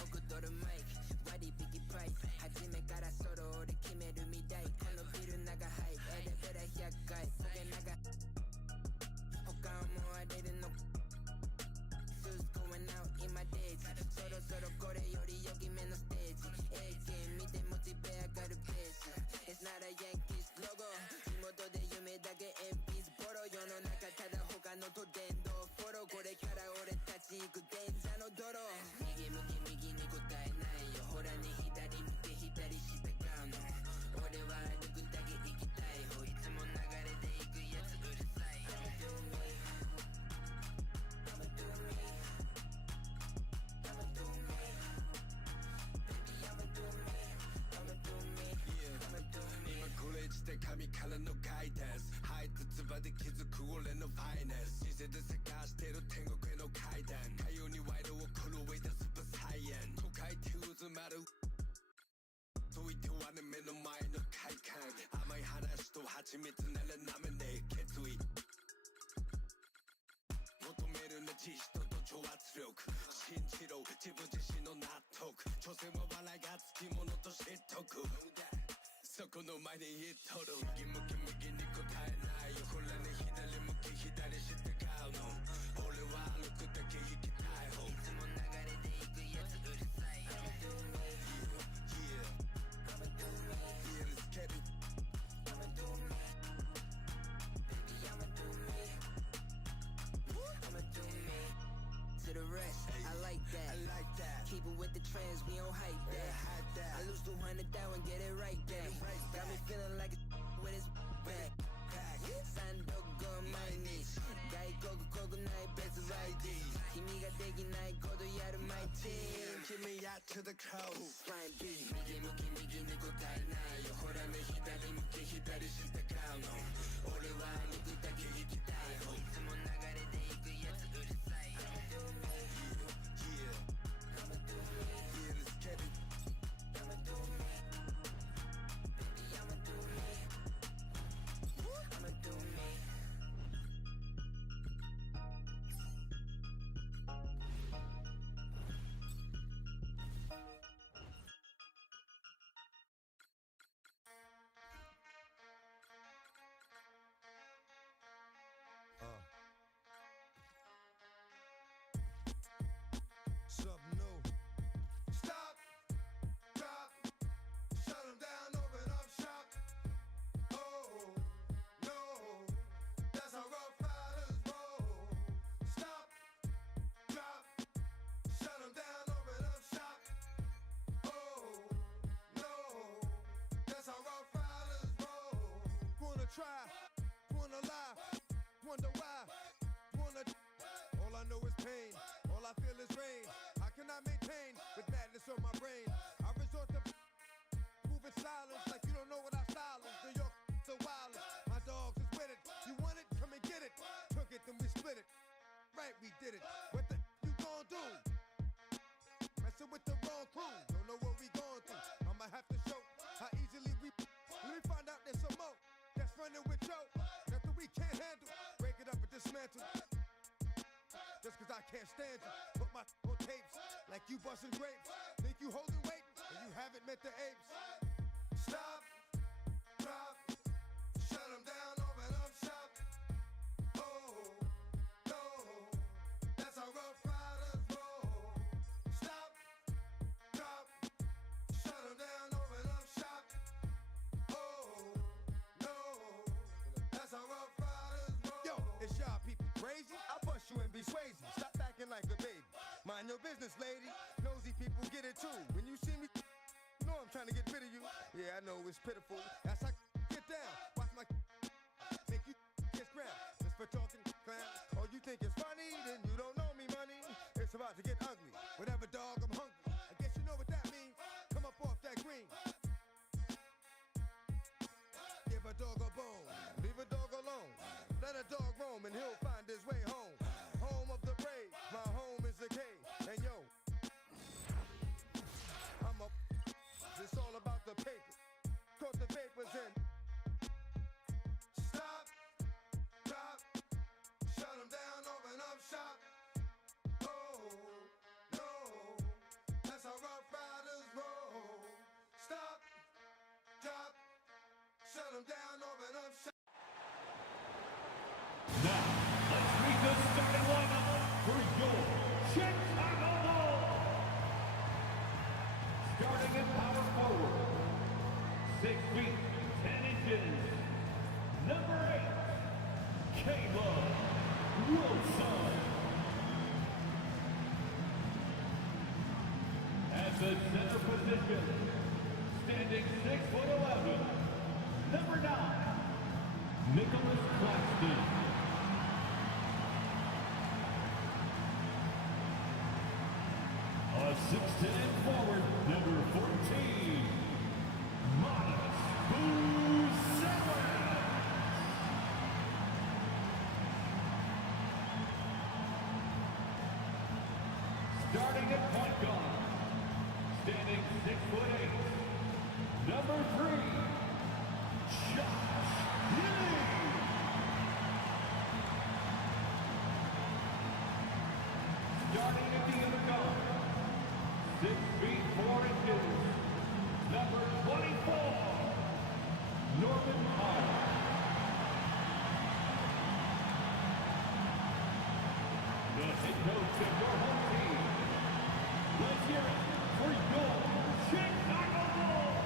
奥取るマイク割引プライス初めからソロ俺決めるみたいこのビル長ハイエレベラ100階焦げ長他思われるのSuits going out in my days そろそろこれより良き目のステージ AK 見てモチベ上がるペース It's not a Yankees logo 地元で夢だけ鉛筆ボロ世の中ただ他のと電動フォローこれから俺たち行く電車の泥右向き右に答えないよほらね左向け左下買うの俺は歩くだけ行きたい方いつも流れで行くやつうるさい I'ma do me I'ma do me I'ma do me Baby I'ma do me I'ma do me I'ma do me 今これ時点神からのガイダンス吐いた唾で気づく俺のファイナンス人生で探してる天国への階段かようにワイドを狂い出すブサイエン都会って渦まる解いてはね目の前の快感甘い話と蜂蜜ならなめねえ決意求めるね知識と同調圧力信じろ自分自身の納得挑戦は笑いがつきものと知っとくそこの前に言っとる右向き右に答えないよほらね左向き左して買うの俺は歩くだけ行きたい方いつも流れで行くやつうるさい I'ma do me Yeah I'ma do me Yeah let's get it I'ma do me Baby I'ma do me I'ma do me To the rest, I like that. I like that. Keep it with the trends, we don't hype that. Yeah, hype that. I lose 200,000, get it right back. Got me feeling like a with his back. 산도고毎日外国国内別ライディ君ができないことやる my team 君や to the coast Flying B 右向き右に答えないよほらね左向き左して買うの俺は歩くだけ行きたい方いつも流れで行くやつうるさい I'ma do me Yeah I'ma do me Yeah let's get it I'ma do me Baby I'ma do me I'ma do me Something new. Stop, drop, shut them down, open up shop. Oh, no, that's how rough riders roll. Stop, drop, shut them down, open up shop. Oh, no, that's how rough riders roll. Wanna try, wanna lie, wonder why, wanna. All I know is pain, all I feel is rain. How can I maintain with madness on my brain? I resort to moving silence like you don't know what I style is. New York, the wildest. My dogs is with it. You want it? Come and get it. Took it, then we split it. Right, we did it. What the you gon' do? Messing with the wrong crew. Don't know what we going through. I'ma have to show how easily we. Let me find out there's some more that's running with Joe. Nothing we can't handle. Break it up and dismantle. Just cause I can't stand you. Put my on tapes like you busting grapes. Think you holding weight and you haven't met the apes. Stop, drop, shut them down, open up shop. Oh, no, that's how rough riders roll. Stop, drop, shut them down, open up shop. Oh, no, that's how rough riders roll. Yo, it's y'all people crazy? I bust you and be swayzy. Stop acting like a baby. Mind your business, lady. Nosy people get it too. When you see me, you know I'm trying to get rid of you. Yeah, I know it's pitiful. That's how get down. Watch my make you kiss ground. Just for talking clown. Oh, you think it's funny? Then you don't know me, money. It's about to get ugly. Whatever, dog, I'm hungry. I guess you know what that means. Come up off that green. Give a dog a bone. Leave a dog alone. Let a dog roam and he'll find his way home. Home of the brave, my home is the cave. And yo, I'm up. It's all about the paper. Caught the vapors in. Stop, drop, shut them down, open up shop. Oh, no, that's how Now, let's meet the starting lineup for your Chicago Bulls. Starting at power forward, 6 feet, 10 inches, number 8, Caleb Wilson. At the center position, standing 6'11", number 9, Nicholas Claxton. A 6'10" forward, number 14, Miles Boozer. Starting at point guard, standing 6'8", number 3, Çıkış. Starting at the other guard, 6 feet 4 inches, number 24, Norman Hall. The head coach of your home team. Let's hear it for your Chicago Bulls.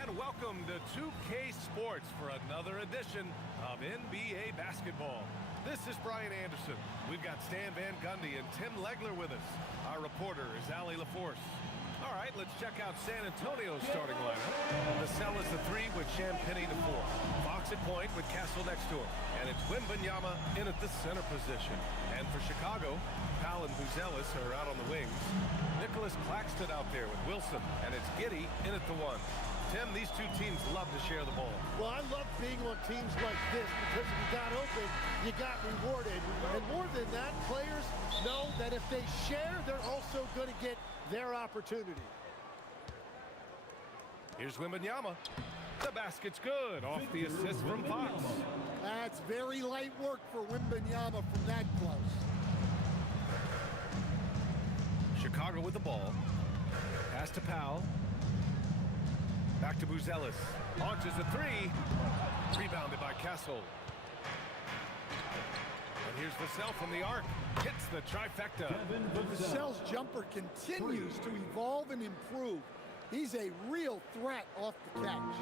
And welcome to 2K Sports for another edition of NBA basketball. This is Brian Anderson. We've got Stan Van Gundy and Tim Legler with us. Our reporter is Ali LaForce. All right, let's check out San Antonio's starting lineup. The cell is the 3 with Champagnie the 4. Fox at point with Castle next to him. And it's Wembanyama in at the center position. And for Chicago, Powell and Buzelis are out on the wings. Nicholas Claxton out there with Wilson. And it's Giddey in at the 1. Tim, these two teams love to share the ball. Well, I love being on teams like this because if you got open, you got rewarded. And more than that, players know that if they share, they're also going to get their opportunity. Here's Wembanyama. The basket's good off the assist from Fox. That's very light work for Wembanyama from that close. Chicago with the ball. Pass to Powell. Back to Buzelis. Launches a 3. Rebounded by Castle. And here's Vassell from the arc. Hits the trifecta. Vassell's jumper continues to evolve and improve. He's a real threat off the catch.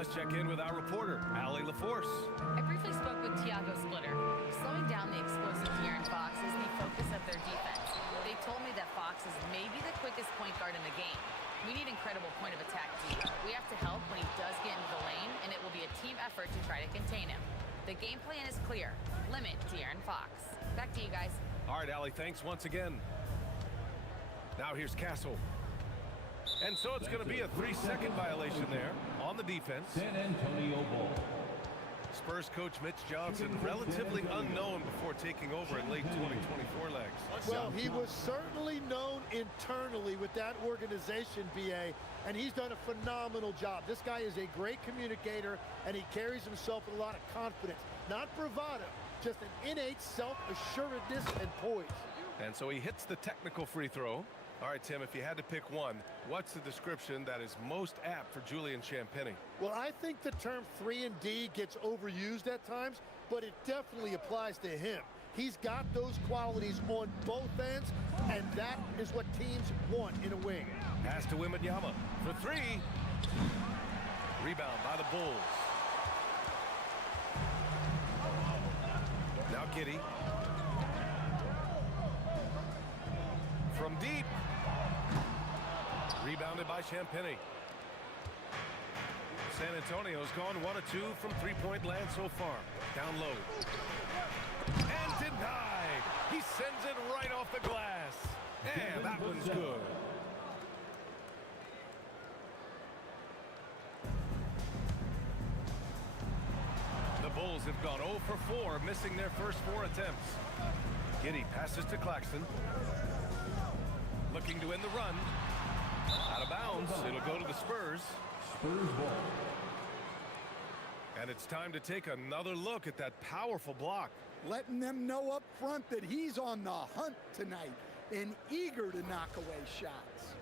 Let's check in with our reporter, Ali LaForce. I briefly spoke with Tiago Splitter. Slowing down the explosive De'Aaron Fox is the focus of their defense. They told me that Fox is maybe the quickest point guard in the game. We need incredible point of attack deep. We have to help when he does get into the lane, and it will be a team effort to try to contain him. The game plan is clear. Limit De'Aaron Fox. Back to you guys. All right, Ali, thanks once again. Now here's Castle. And so it's going to be a 3-second violation there on the defense. San Antonio Bulls. Spurs coach Mitch Johnson, relatively unknown before taking over in late 2024 legs. Well, he was certainly known internally with that organization, BA, and he's done a phenomenal job. This guy is a great communicator, and he carries himself with a lot of confidence. Not bravado, just an innate self-assuredness and poise. And so he hits the technical free throw. All right, Tim, if you had to pick one, what's the description that is most apt for Julian Champagnie? Well, I think the term 3 and D gets overused at times, but it definitely applies to him. He's got those qualities on both ends, and that is what teams want in a wing. Pass to Wembanyama for 3. Rebound by the Bulls. Now Giddey. From deep. Rebounded by Champagnie. San Antonio's gone 1 of 2 from three-point land so far. Down low. And denied. He sends it right off the glass. And that one's good. The Bulls have gone 0 for 4, missing their first 4 attempts. Giddey passes to Claxton. Looking to end the run. Out of bounds. It'll go to the Spurs. Spurs ball. And it's time to take another look at that powerful block. Letting them know up front that he's on the hunt tonight and eager to knock away shots.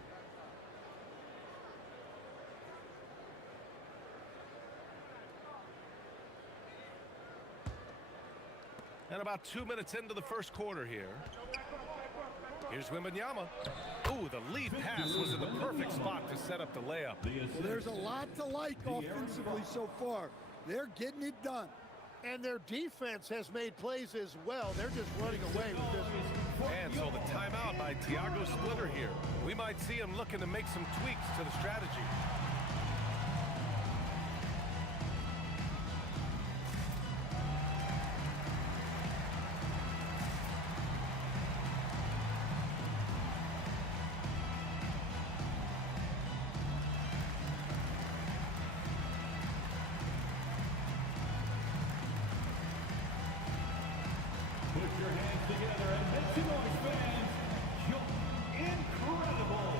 And about 2 minutes into the first quarter here. Here's Wembanyama. Ooh, the lead pass was in the perfect spot to set up the layup. Well, there's a lot to like offensively so far. They're getting it done. And their defense has made plays as well. They're just running away with this one. And so the timeout by Thiago Splitter here. We might see him looking to make some tweaks to the strategy. Put your hands together and make some noise, fans. You're incredible.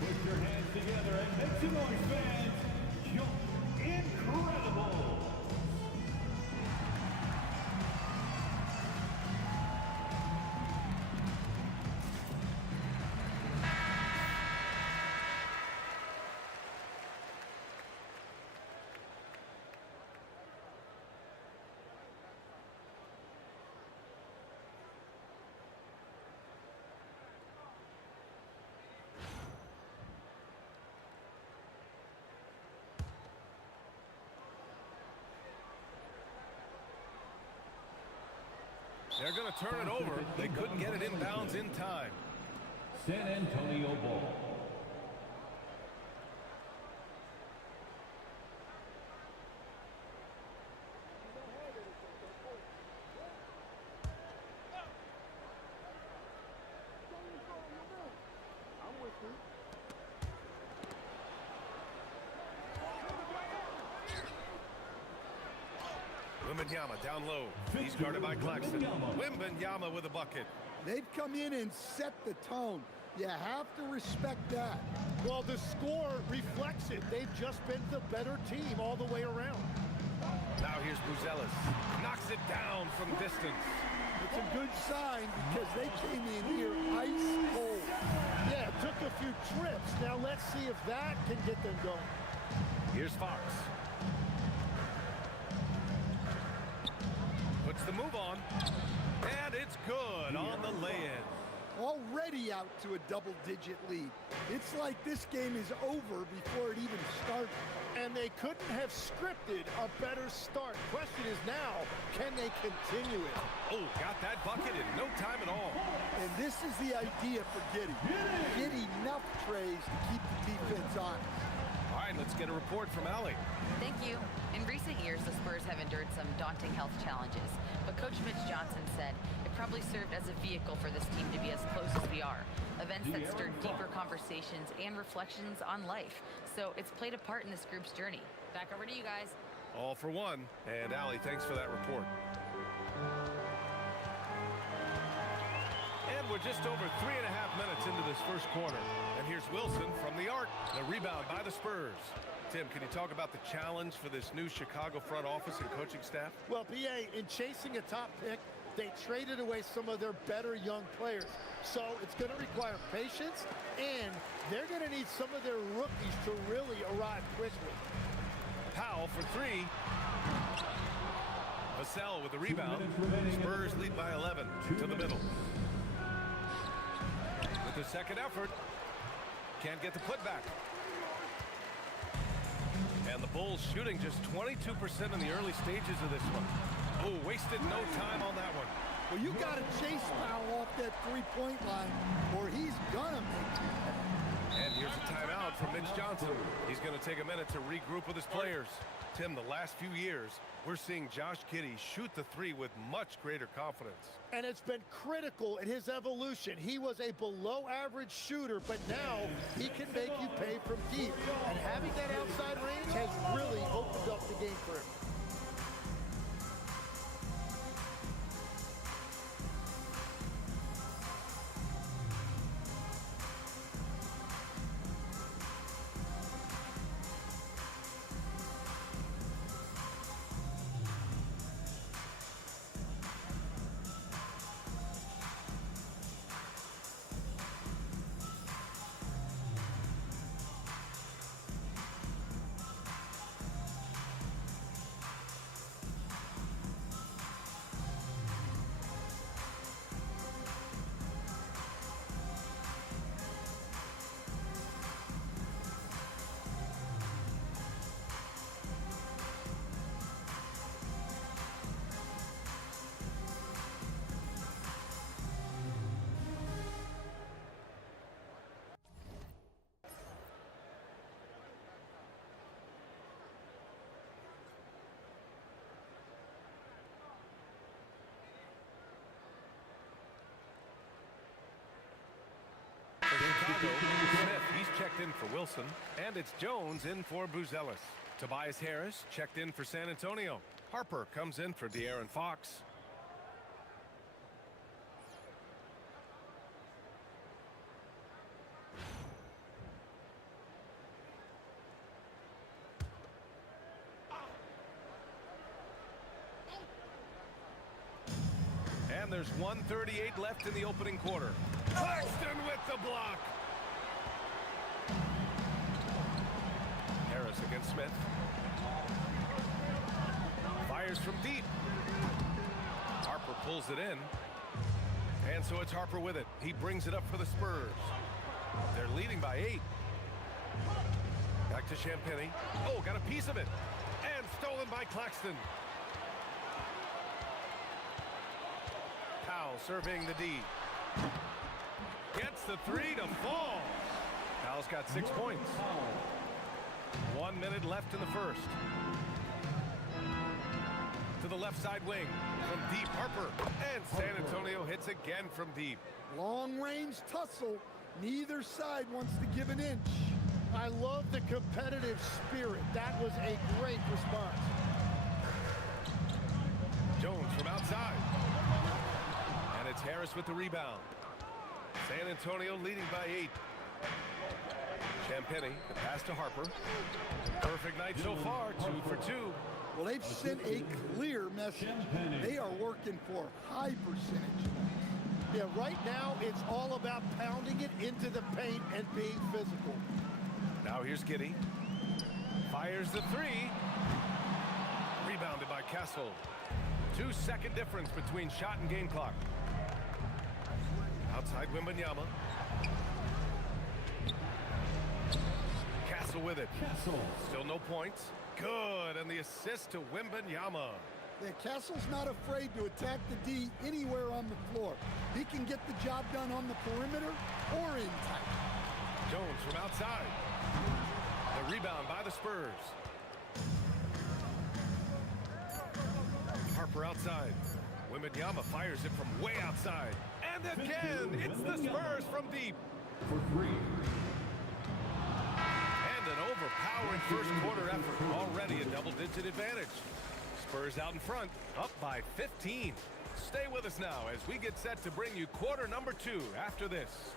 Put your hands together and make some noise, fans. You're incredible. They're going to turn it over. They couldn't get it inbounds in time. San Antonio ball. Wembanyama down low. He's guarded by Claxton. Wembanyama with a bucket. They've come in and set the tone. You have to respect that. Well, the score reflects it. They've just been the better team all the way around. Now here's Buzelis. Knocks it down from distance. It's a good sign because they came in here ice cold. Yeah, it took a few trips. Now let's see if that can get them going. Here's Fox. Puts the move on. And it's good on the lay-in. Already out to a double-digit lead. It's like this game is over before it even started. And they couldn't have scripted a better start. Question is now, can they continue it? Oh, got that bucket in no time at all. And this is the idea for Giddey. Get enough trays to keep the defense honest. All right, let's get a report from Allie. Thank you. In recent years, the Spurs have endured some daunting health challenges, but Coach Mitch Johnson said it probably served as a vehicle for this team to be as close as we are. Events that stirred deeper conversations and reflections on life. So it's played a part in this group's journey. Back over to you guys. All for one. And Allie, thanks for that report. And we're just over 3.5 minutes into this first quarter. And here's Wilson from the arc. The rebound by the Spurs. Tim, can you talk about the challenge for this new Chicago front office and coaching staff? Well, BA, in chasing a top pick, they traded away some of their better young players. So it's going to require patience, and they're going to need some of their rookies to really arrive quickly. Powell for three. Vassell with the rebound. Spurs lead by 11 to the middle. With the second effort. Can't get the putback. And the Bulls shooting just 22% in the early stages of this one. Oh, wasted no time on that one. Well, you got to chase Powell off that three-point line, or he's gonna make it. And here's a timeout from Mitch Johnson. He's going to take a minute to regroup with his players. Tim, the last few years, we're seeing Josh Giddey shoot the three with much greater confidence. And it's been critical in his evolution. He was a below-average shooter, but now he can make you pay from deep. And having that outside range has really opened up the game for him. Francisco. Smith, he's checked in for Wilson. And it's Jones in for Buzelis. Tobias Harris checked in for San Antonio. Harper comes in for De'Aaron Fox. And there's 1:38 left in the opening quarter. Claxton with the block. Harris against Smith. Fires from deep. Harper pulls it in. And so it's Harper with it. He brings it up for the Spurs. They're leading by 8. Back to Champagnie. Oh, got a piece of it. And stolen by Claxton. Powell serving the D. Gets the 3 to fall. Powell's got 6 points. 1 minute left in the first. To the left side wing. From deep, Harper. And San Antonio hits again from deep. Long-range tussle. Neither side wants to give an inch. I love the competitive spirit. That was a great response. Jones from outside. And it's Harris with the rebound. San Antonio leading by 8. Champagnie, the pass to Harper. Perfect night so far, 2 for 2. Well, they've sent a clear message. They are working for high percentage. Yeah, right now it's all about pounding it into the paint and being physical. Now here's Giddey. Fires the 3. Rebounded by Castle. 2-second difference between shot and game clock. Outside Wembanyama. Castle with it. Still no points. Good, and the assist to Wembanyama. Yeah, Castle's not afraid to attack the D anywhere on the floor. He can get the job done on the perimeter or in tight. Jones from outside. The rebound by the Spurs. Harper outside. Wembanyama fires it from way outside. And again, it's the Spurs from deep. For 3. And an overpowering first quarter effort. Already a double-digit advantage. Spurs out in front, up by 15. Stay with us now as we get set to bring you quarter number 2 after this.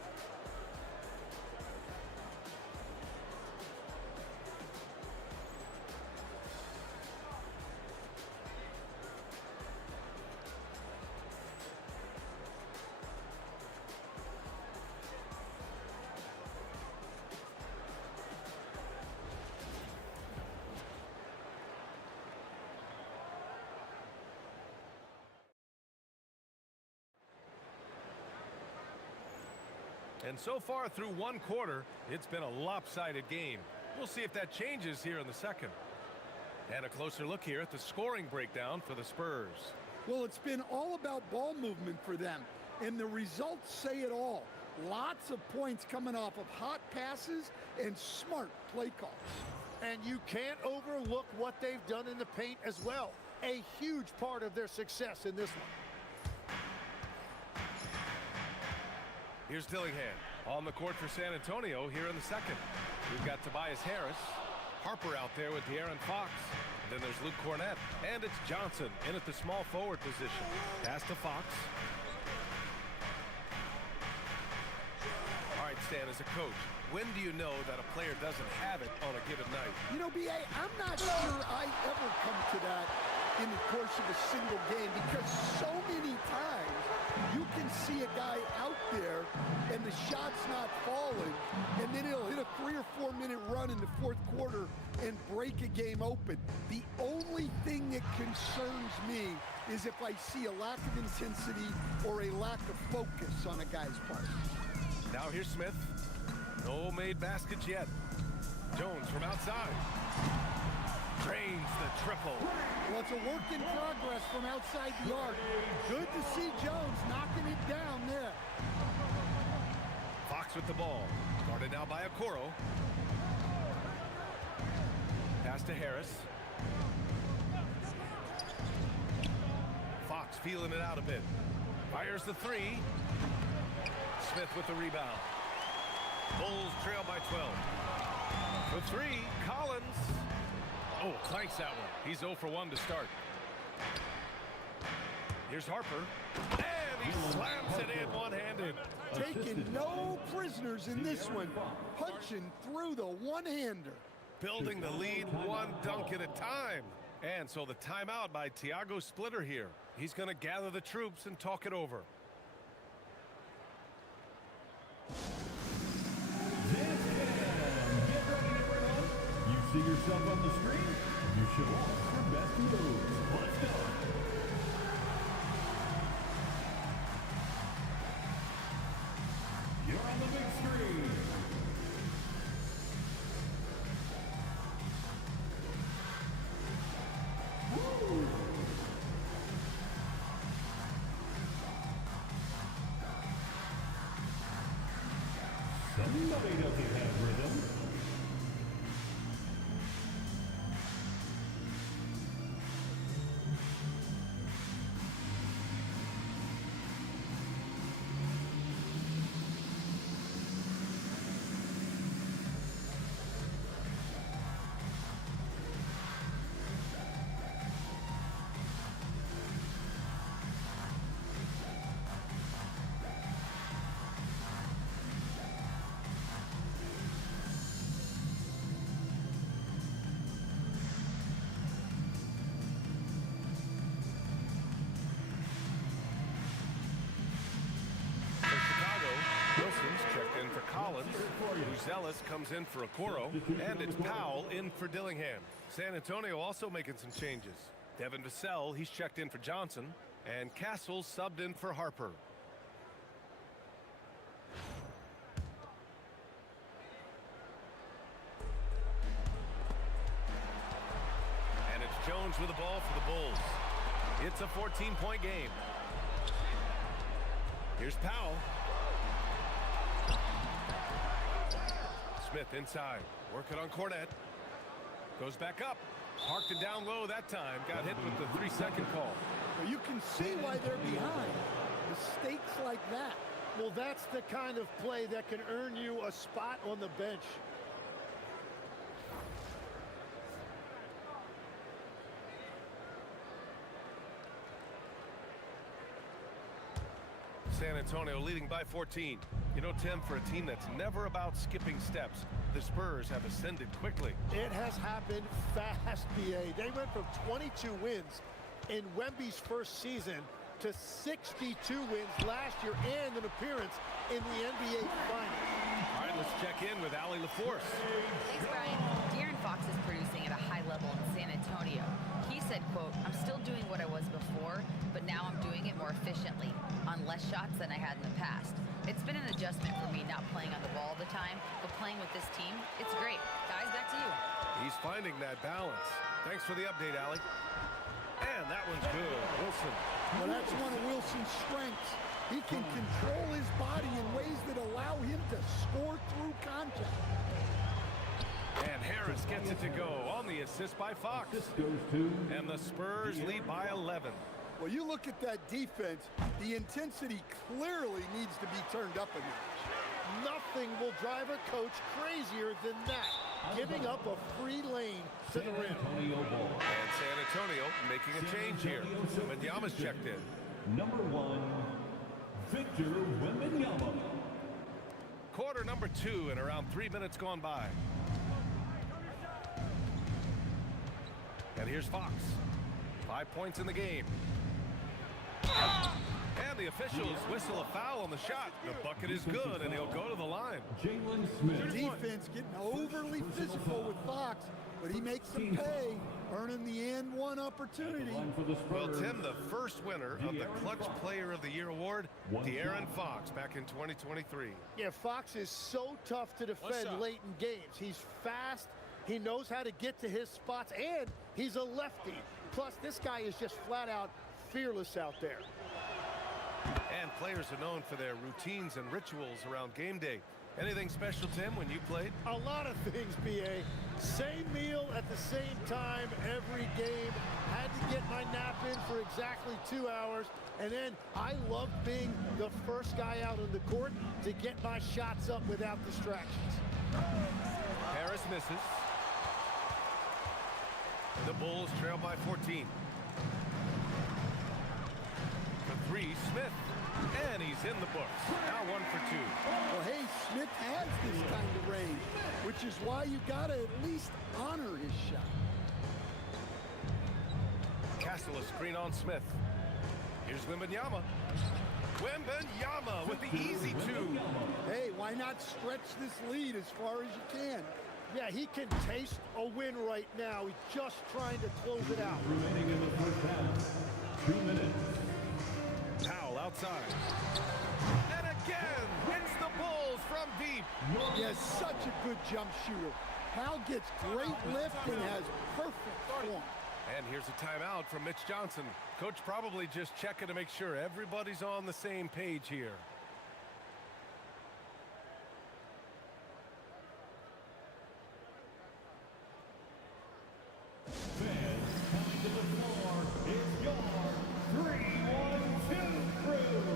And so far through one quarter, it's been a lopsided game. We'll see if that changes here in the second. And a closer look here at the scoring breakdown for the Spurs. Well, it's been all about ball movement for them, and the results say it all. Lots of points coming off of hot passes and smart play calls. And you can't overlook what they've done in the paint as well. A huge part of their success in this one. Here's Dillingham on the court for San Antonio here in the second. We've got Tobias Harris, Harper out there with De'Aaron Fox. Then there's Luke Cornett, and it's Johnson in at the small forward position. Pass to Fox. All right, Stan, as a coach, when do you know that a player doesn't have it on a given night? You know, B.A., I'm not sure I ever come to that in the course of a single game, because so many times you can see a guy out there and the shot's not falling, and then he'll hit a 3 or 4 minute run in the fourth quarter and break a game open. The only thing that concerns me is if I see a lack of intensity or a lack of focus on a guy's part. Now here's Smith. No made baskets yet. Jones from outside. Drains the triple. Well, it's a work in progress from outside the arc. Good to see Jones knocking it down there. Fox with the ball. Guarded now by Okoro. Pass to Harris. Fox feeling it out a bit. Fires the 3. Smith with the rebound. Bulls trail by 12. For three, Collins. Oh, clanks that one. He's 0 for 1 to start. Here's Harper. And he slams it in one-handed. Taking no prisoners in this one. Punching through the one-hander. Building the lead one dunk at a time. And so the timeout by Thiago Splitter here. He's going to gather the troops and talk it over. You see yourself on the screen? You show off your best moves. Let's go. You're on the big screen. Woo! Somebody doesn't have rhythm. Zealous comes in for Okoro, and it's Powell in for Dillingham. San Antonio also making some changes. Devin Vassell, he's checked in for Johnson, and Castle subbed in for Harper. And it's Jones with the ball for the Bulls. It's a 14-point game. Here's Powell. Smith inside, working on Cornette. Goes back up, parked it down low that time. Got hit with the 3-second call. Well, you can see why they're behind. Mistakes like that. Well, that's the kind of play that can earn you a spot on the bench. San Antonio leading by 14. You know, Tim, for a team that's never about skipping steps, the Spurs have ascended quickly. It has happened fast, BA. They went from 22 wins in Wemby's first season to 62 wins last year and an appearance in the NBA Finals. All right, let's check in with Allie LaForce. Thanks, Brian. De'Aaron Fox is producing at a high level in San Antonio. He said, quote, "I'm still doing what I was before, but now I'm doing it more efficiently, on less shots than I had in the past. It's been an adjustment for me not playing on the ball all the time, but playing with this team, it's great. Guys, back to you." He's finding that balance. Thanks for the update, Allie. And that one's good. Wilson. Well, that's one of Wilson's strengths. He can control his body in ways that allow him to score through contact. And Harris gets it to go on the assist by Fox. This goes to... And the Spurs lead by 11. Well, you look at that defense, the intensity clearly needs to be turned up a notch. Nothing will drive a coach crazier than that. Giving up a free lane to the rim. And San Antonio making a change here. Wembanyama's checked in. Number 1, Victor Wembanyama. Quarter number 2 and around 3 minutes gone by. And here's Fox. 5 points in the game. And the officials whistle a foul on the shot. The bucket is good, and he'll go to the line. Jalen Smith. Defense getting overly physical with Fox, but he makes them pay, earning the and one opportunity. Well, Tim, the first winner of the Clutch Player of the Year award, De'Aaron Fox, back in 2023. Yeah, Fox is so tough to defend late in games. He's fast, he knows how to get to his spots, and he's a lefty. Plus, this guy is just flat out fearless out there. And players are known for their routines and rituals around game day. Anything special, Tim, when you played? A lot of things, BA. Same meal at the same time every game. Had to get my nap in for exactly 2 hours. And then I loved being the first guy out on the court to get my shots up without distractions. Harris misses. The Bulls trail by 14. For three, Smith. And he's in the books. Now 1 for 2. Well, hey, Smith has this kind of range, which is why you got to at least honor his shot. Castle a screen on Smith. Here's Wembanyama. Wembanyama with the easy 2. Hey, why not stretch this lead as far as you can? Yeah, he can taste a win right now. He's just trying to close it out. Remaining in the first half. 2 minutes. Powell outside. And again, hits the Bulls from deep. Yes, such a good jump shooter. Powell gets great lift and has perfect form. And here's a timeout from Mitch Johnson. Coach probably just checking to make sure everybody's on the same page here. Fans coming to the floor. It's your 3-1-2 crew.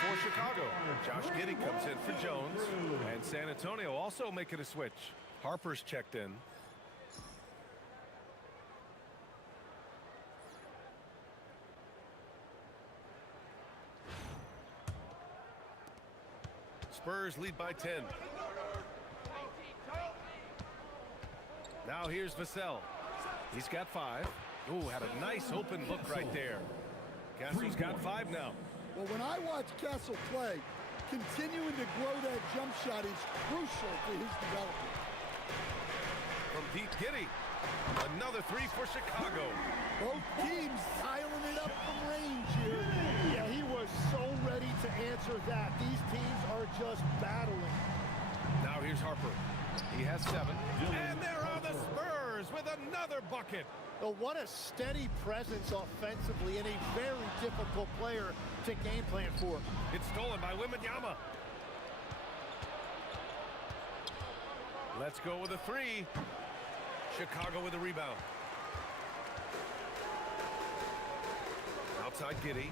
For Chicago, Josh Giddey comes in for Jones, and San Antonio also making a switch. Harper's checked in. Spurs lead by 10. Now here's Vassell. He's got 5. Ooh, had a nice open look right there. Castle's got 5 now. Well, when I watch Castle play, continuing to grow that jump shot is crucial to his development. From Pete Giddey, another 3 for Chicago. Both teams dialing it up from range here. Yeah, he was so ready to answer that. These teams are just battling. Now here's Harper. He has 7. And there are the Spurs with another bucket. Oh, what a steady presence offensively and a very difficult player to game plan for. It's stolen by Wembanyama. Let's go with a 3. Chicago with a rebound. Outside Giddey.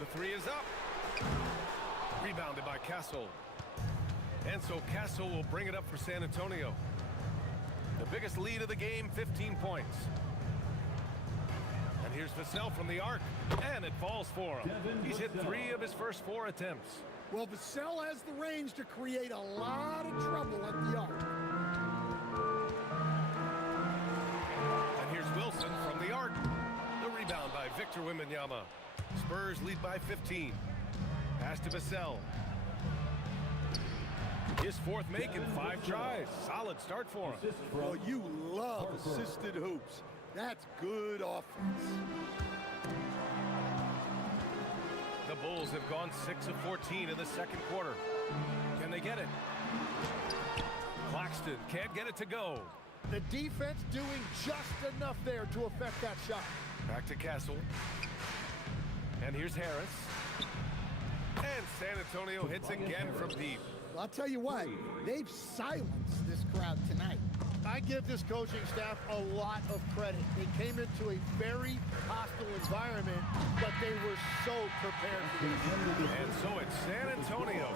The 3 is up. Rebounded by Castle. And so Castle will bring it up for San Antonio. The biggest lead of the game, 15 points. And here's Vassell from the arc, and it falls for him. He's hit 3 of his first 4 attempts. Well, Vassell has the range to create a lot of trouble at the arc. And here's Wilson from the arc. The rebound by Victor Wembanyama. Spurs lead by 15. Pass to Vassell. His 4th make in 5 tries. Solid start for him. Well, you love assisted hoops. That's good offense. The Bulls have gone 6 of 14 in the second quarter. Can they get it? Claxton can't get it to go. The defense doing just enough there to affect that shot. Back to Castle. And here's Harris. And San Antonio hits again from deep. Well, I'll tell you what, they've silenced this crowd tonight. I give this coaching staff a lot of credit. They came into a very hostile environment, but they were so prepared for this. And so it's San Antonio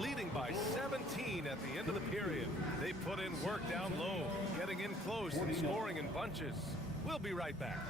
leading by 17 at the end of the period. They put in work down low, getting in close and scoring in bunches. We'll be right back.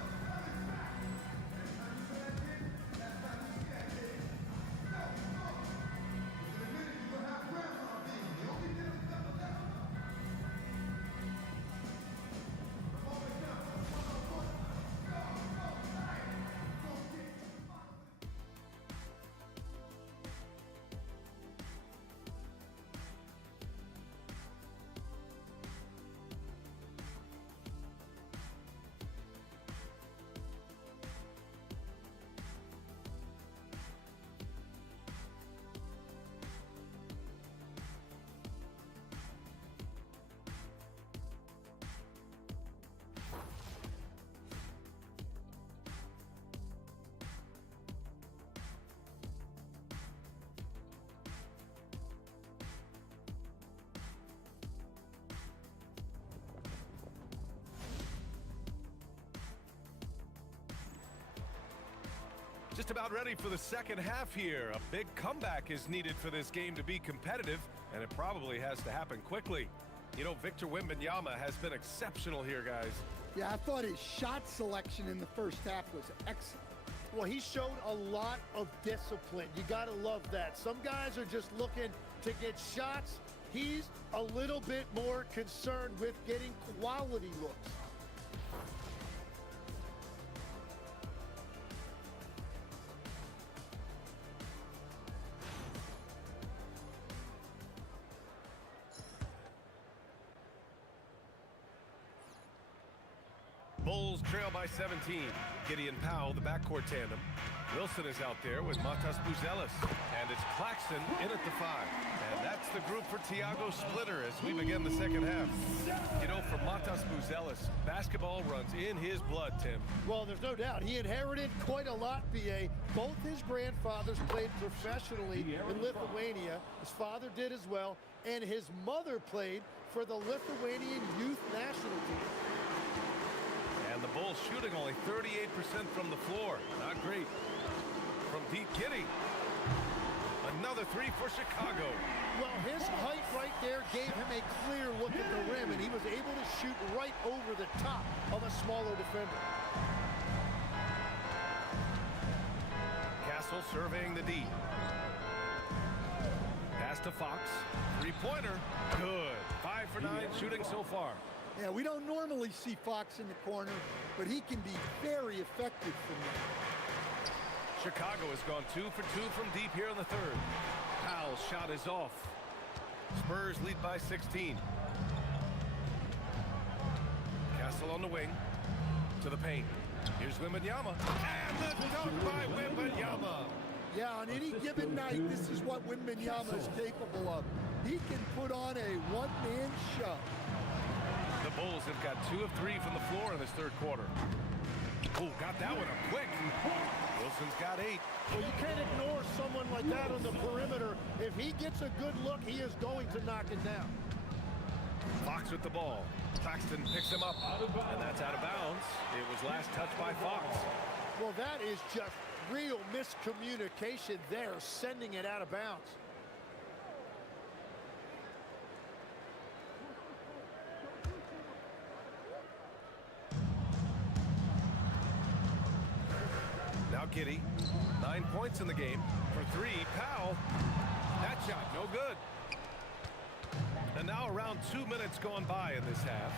Just about ready for the second half here. A big comeback is needed for this game to be competitive, and it probably has to happen quickly. You know, Victor Wembanyama has been exceptional here, guys. Yeah, I thought his shot selection in the first half was excellent. Well, he showed a lot of discipline. You got to love that. Some guys are just looking to get shots. He's a little bit more concerned with getting quality looks. Bulls trail by 17. Gideon Powell, the backcourt tandem. Wilson is out there with Matas Buzelis. And it's Claxton in at the 5. And that's the group for Thiago Splitter as we begin the second half. You know, for Matas Buzelis, basketball runs in his blood, Tim. Well, there's no doubt. He inherited quite a lot, BA. Both his grandfathers played professionally in Lithuania. His father did as well. And his mother played for the Lithuanian youth national team. And the Bulls shooting only 38% from the floor. Not great. From deep, Giddy. Another three for Chicago. Well, his height right there gave him a clear look at the rim, and he was able to shoot right over the top of a smaller defender. Castle surveying the D. Pass to Fox. Three-pointer. Good. 5 for 9 shooting so far. Yeah, we don't normally see Fox in the corner, but he can be very effective from there. Chicago has gone 2 for 2 from deep here in the third. Powell's shot is off. Spurs lead by 16. Castle on the wing. To the paint. Here's Wembanyama. And the dunk by Wembanyama. Yeah, on any given night, this is what Wembanyama is capable of. He can put on a one-man show. The Bulls have got 2 of 3 from the floor in this third quarter. Oh, got that one up quick. Wilson's got 8. Well, you can't ignore someone like that on the perimeter. If he gets a good look, he is going to knock it down. Fox with the ball. Claxton picks him up, and that's out of bounds. It was last touched by Fox. Well, that is just real miscommunication there, sending it out of bounds. Now Giddy, 9 points in the game. For 3, Powell. That shot, no good. And now around 2 minutes gone by in this half.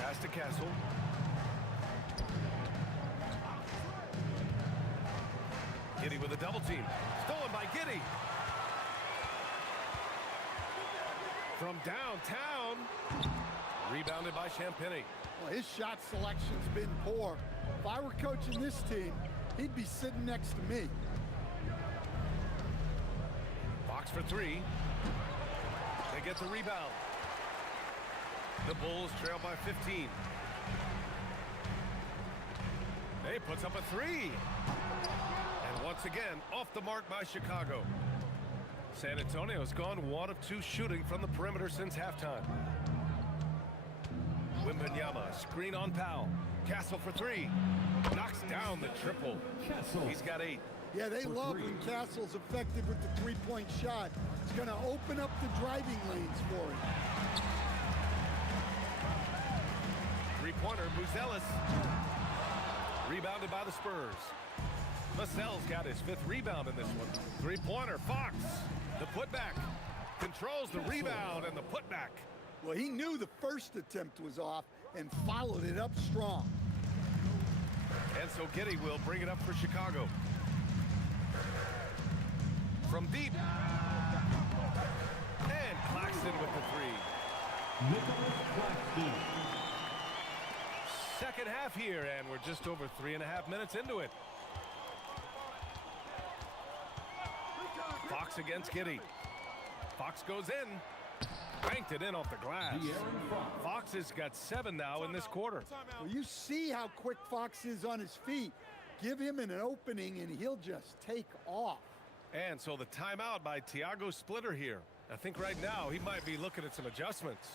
Pass to Castle. Giddy with a double team. Stolen by Giddy. From downtown. Rebounded by Champagny. Well, his shot selection's been poor. If I were coaching this team, he'd be sitting next to me. Fox for 3. They get the rebound. The Bulls trail by 15. They puts up a 3. And once again, off the mark by Chicago. San Antonio's gone 1 of 2 shooting from the perimeter since halftime. Wembanyama, screen on Powell. Castle for three. Knocks down the triple. Castle. He's got 8. Yeah, they love when Castle's effective with the three-point shot. It's going to open up the driving lanes for him. Three-pointer, Buzelis. Rebounded by the Spurs. Vassell's got his 5th rebound in this one. Three-pointer, Fox. The putback. Controls the rebound and the putback. Well, he knew the first attempt was off and followed it up strong. And so Giddey will bring it up for Chicago. From deep. And Claxton with the 3. Nicholas Claxton. Second half here, and we're just over 3.5 minutes into it. Fox against Giddey. Fox goes in. Banked it in off the glass. Fox has got 7 now in this quarter. Well, you see how quick Fox is on his feet. Give him an opening, and he'll just take off. And so the timeout by Thiago Splitter here. I think right now he might be looking at some adjustments.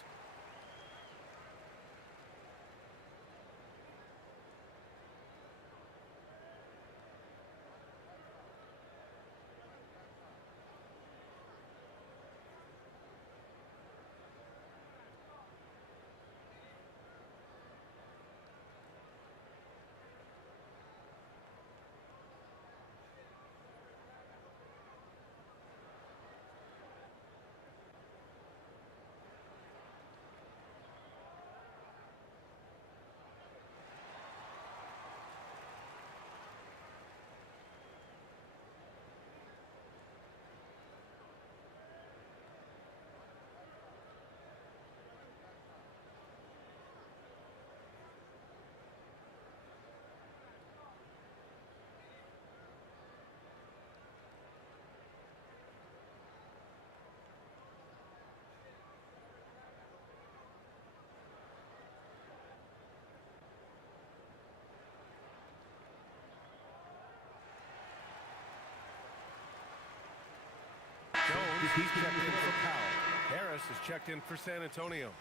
Jones, he's checked in for Powell. Harris is checked in for San Antonio.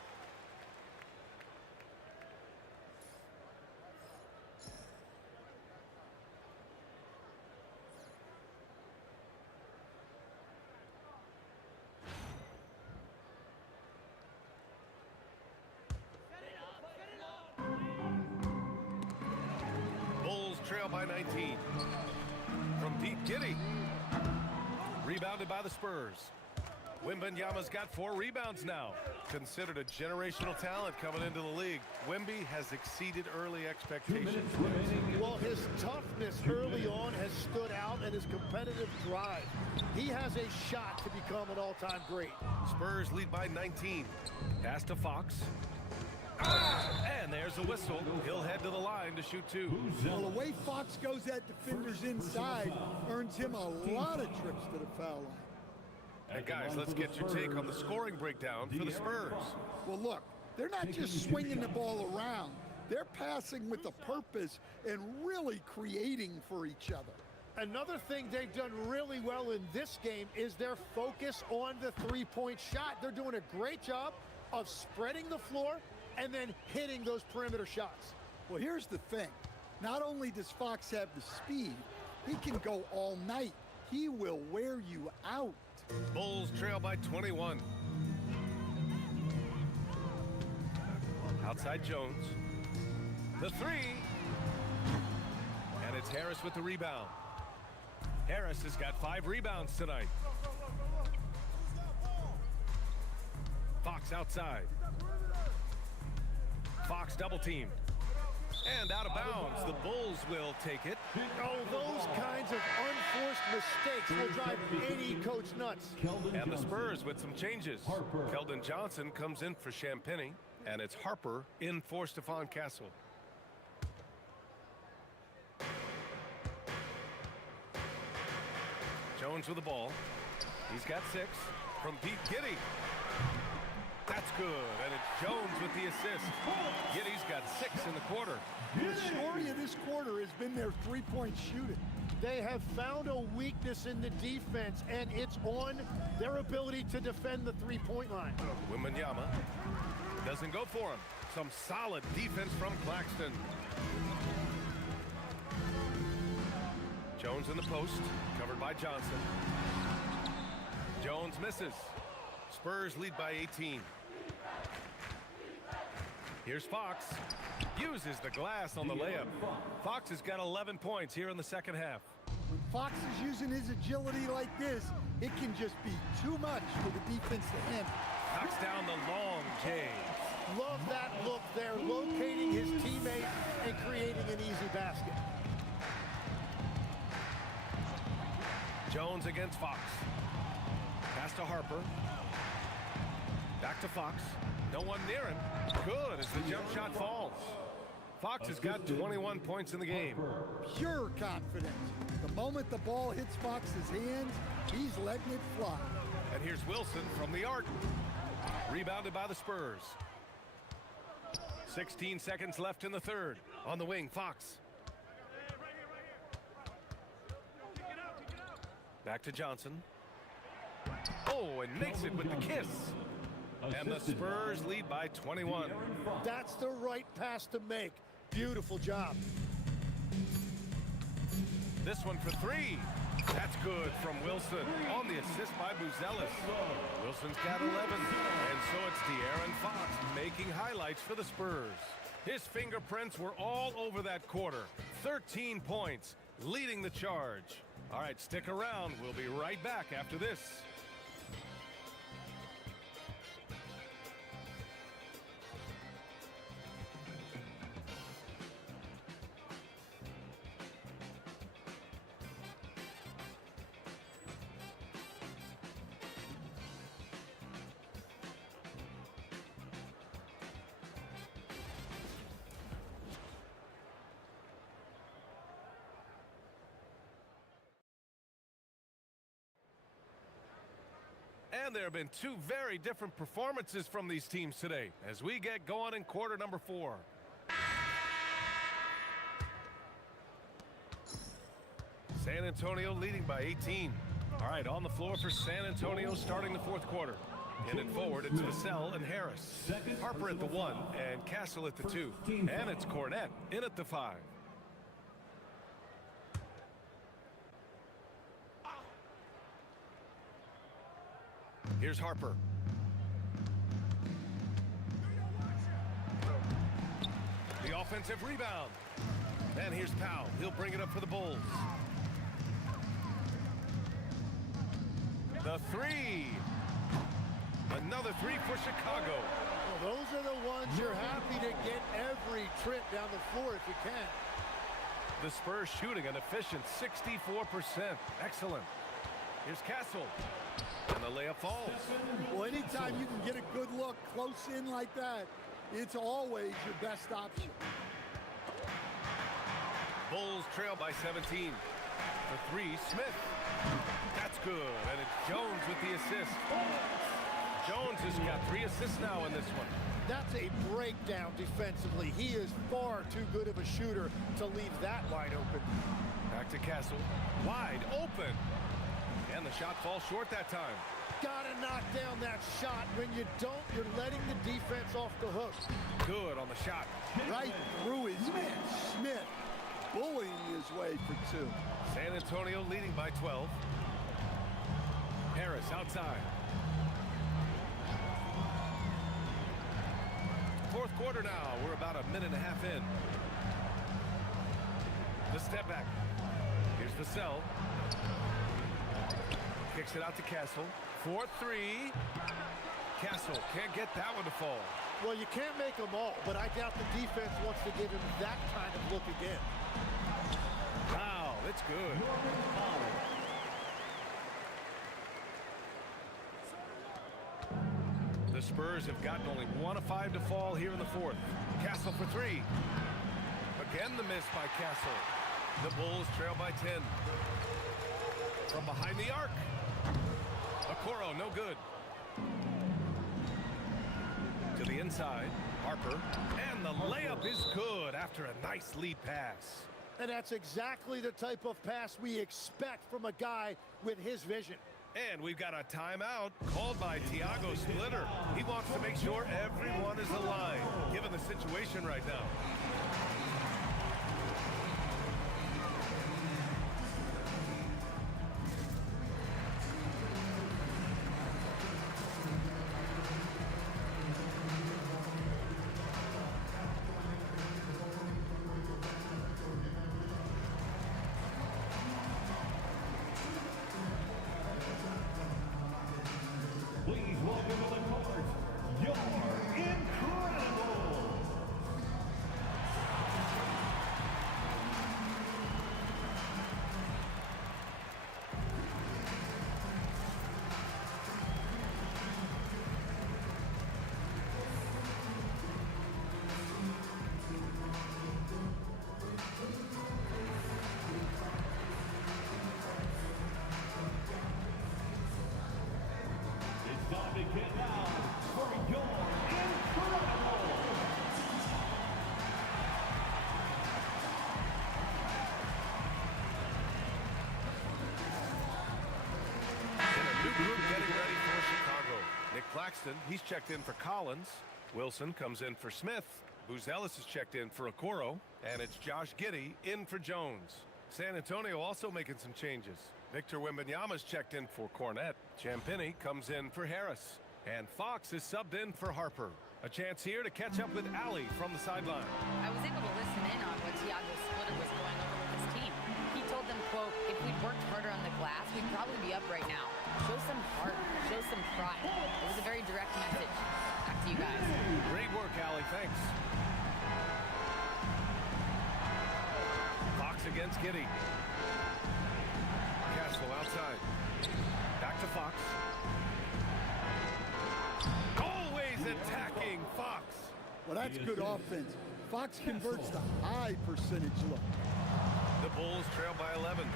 Bulls trail by 19. From deep, Giddey. Rebounded by the Spurs. Wembanyama's got 4 rebounds now. Considered a generational talent coming into the league. Wemby has exceeded early expectations. Well, his toughness early on has stood out, and his competitive drive. He has a shot to become an all-time great. Spurs lead by 19. Pass to Fox. And there's a whistle. He'll head to the line to shoot 2. Well, the way Fox goes at defenders inside earns him a lot of trips to the foul line. And guys, let's get your take on the scoring breakdown for the Spurs. Well, look, they're not just swinging the ball around. They're passing with a purpose and really creating for each other. Another thing they've done really well in this game is their focus on the three-point shot. They're doing a great job of spreading the floor and then hitting those perimeter shots. Well, here's the thing. Not only does Fox have the speed, he can go all night. He will wear you out. Bulls trail by 21. Outside Jones. The 3. And it's Harris with the rebound. Harris has got 5 rebounds tonight. Fox outside. Fox double teamed. And out of bounds. The Bulls will take it. Oh, those kinds of unforced mistakes will drive any coach nuts. And the Spurs with some changes. Keldon Johnson comes in for Champagny, and it's Harper in for Stephon Castle. Jones with the ball. He's got 6 from deep. Giddey. That's good, and it's Jones with the assist. Giddey's got 6 in the quarter. The story of this quarter has been their three-point shooting. They have found a weakness in the defense, and it's on their ability to defend the three-point line. Wembanyama. Doesn't go for him. Some solid defense from Claxton. Jones in the post, covered by Johnson. Jones misses. Spurs lead by 18. Here's Fox. Uses the glass on the layup. Fox has got 11 points here in the second half. When Fox is using his agility like this, it can just be too much for the defense to handle. Knocks down the long J. Love that look there, locating his teammate and creating an easy basket. Jones against Fox. Pass to Harper. Back to Fox. No one near him. Good as the jump shot falls. Fox has got 21 points in the game. Pure confidence. The moment the ball hits Fox's hands, he's letting it fly. And here's Wilson from the arc. Rebounded by the Spurs. 16 seconds left in the third. On the wing, Fox. Back to Johnson. Oh, and makes it with the kiss. And the Spurs lead by 21. That's the right pass to make. Beautiful job. This one for three. That's good from Wilson on the assist by Buzelis. Wilson's got 11. And so it's De'Aaron Fox making highlights for the Spurs. His fingerprints were all over that quarter. 13 points, leading the charge. All right, stick around. We'll be right back after this. And there have been two very different performances from these teams today as we get going in quarter number 4. San Antonio leading by 18. All right, on the floor for San Antonio starting the fourth quarter. In and forward, it's Vassell and Harris. Harper at the 1 and Castle at the 2. And it's Cornette in at the 5. Here's Harper. The offensive rebound. And here's Powell. He'll bring it up for the Bulls. The 3. Another 3 for Chicago. Well, those are the ones you're happy to get every trip down the floor if you can. The Spurs shooting an efficient 64%. Excellent. Here's Castle. And the layup falls. Well, anytime you can get a good look close in like that, it's always your best option. Bulls trail by 17. For 3, Smith. That's good. And it's Jones with the assist. Jones has got 3 assists now in this one. That's a breakdown defensively. He is far too good of a shooter to leave that wide open. Back to Castle. Wide open. And the shot falls short that time. Gotta knock down that shot. When you don't, you're letting the defense off the hook. Good on the shot. Right through his man. Smith bullying his way for 2. San Antonio leading by 12. Harris outside. Fourth quarter now. We're about a minute and a half in. The step back. Here's Vassell. Kicks it out to Castle. 4-3. Castle can't get that one to fall. Well, you can't make them all, but I doubt the defense wants to give him that kind of look again. Wow, that's good. The Spurs have gotten only 1 of 5 to fall here in the fourth. Castle for 3. Again the miss by Castle. The Bulls trail by 10. From behind the arc. Okoro, no good. To the inside, Harper. And the layup is good after a nice lead pass. And that's exactly the type of pass we expect from a guy with his vision. And we've got a timeout called by Thiago Splitter. He wants to make sure everyone is aligned, given the situation right now. Please welcome to the court, your incredible. It's time to get down for your incredible. And a new group getting ready for Chicago. Nick Claxton, he's checked in for Collins. Wilson comes in for Smith. Booz Ellis is checked in for Okoro. And it's Josh Giddey in for Jones. San Antonio also making some changes. Victor Wembanyama's checked in for Cornette. Champagny comes in for Harris. And Fox is subbed in for Harper. A chance here to catch up with Allie from the sideline. I was able to listen in on what Thiago Splitter was going over with his team. He told them, quote, if we'd worked harder on the glass, we'd probably be up right now. Show some heart, show some pride. It was a very direct message. Back to you guys. Great work, Allie. Thanks. Fox against Giddey. Castle outside. Back to Fox. Always attacking Fox. Well, that's good offense. Fox converts the high percentage look. The Bulls trail by 11.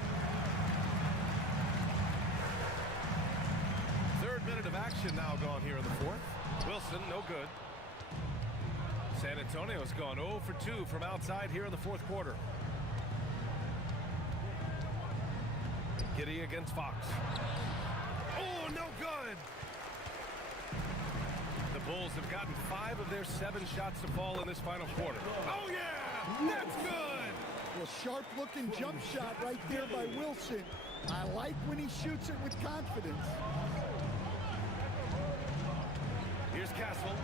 Third minute of action now gone here in the fourth. Wilson, no good. San Antonio's gone 0 for 2 from outside here in the fourth quarter. Giddey against Fox. Oh, no good. The Bulls have gotten 5 of their 7 shots to fall in this final quarter. Oh, yeah! That's good! Well, sharp-looking jump shot right there by Wilson. I like when he shoots it with confidence. Here's Castle.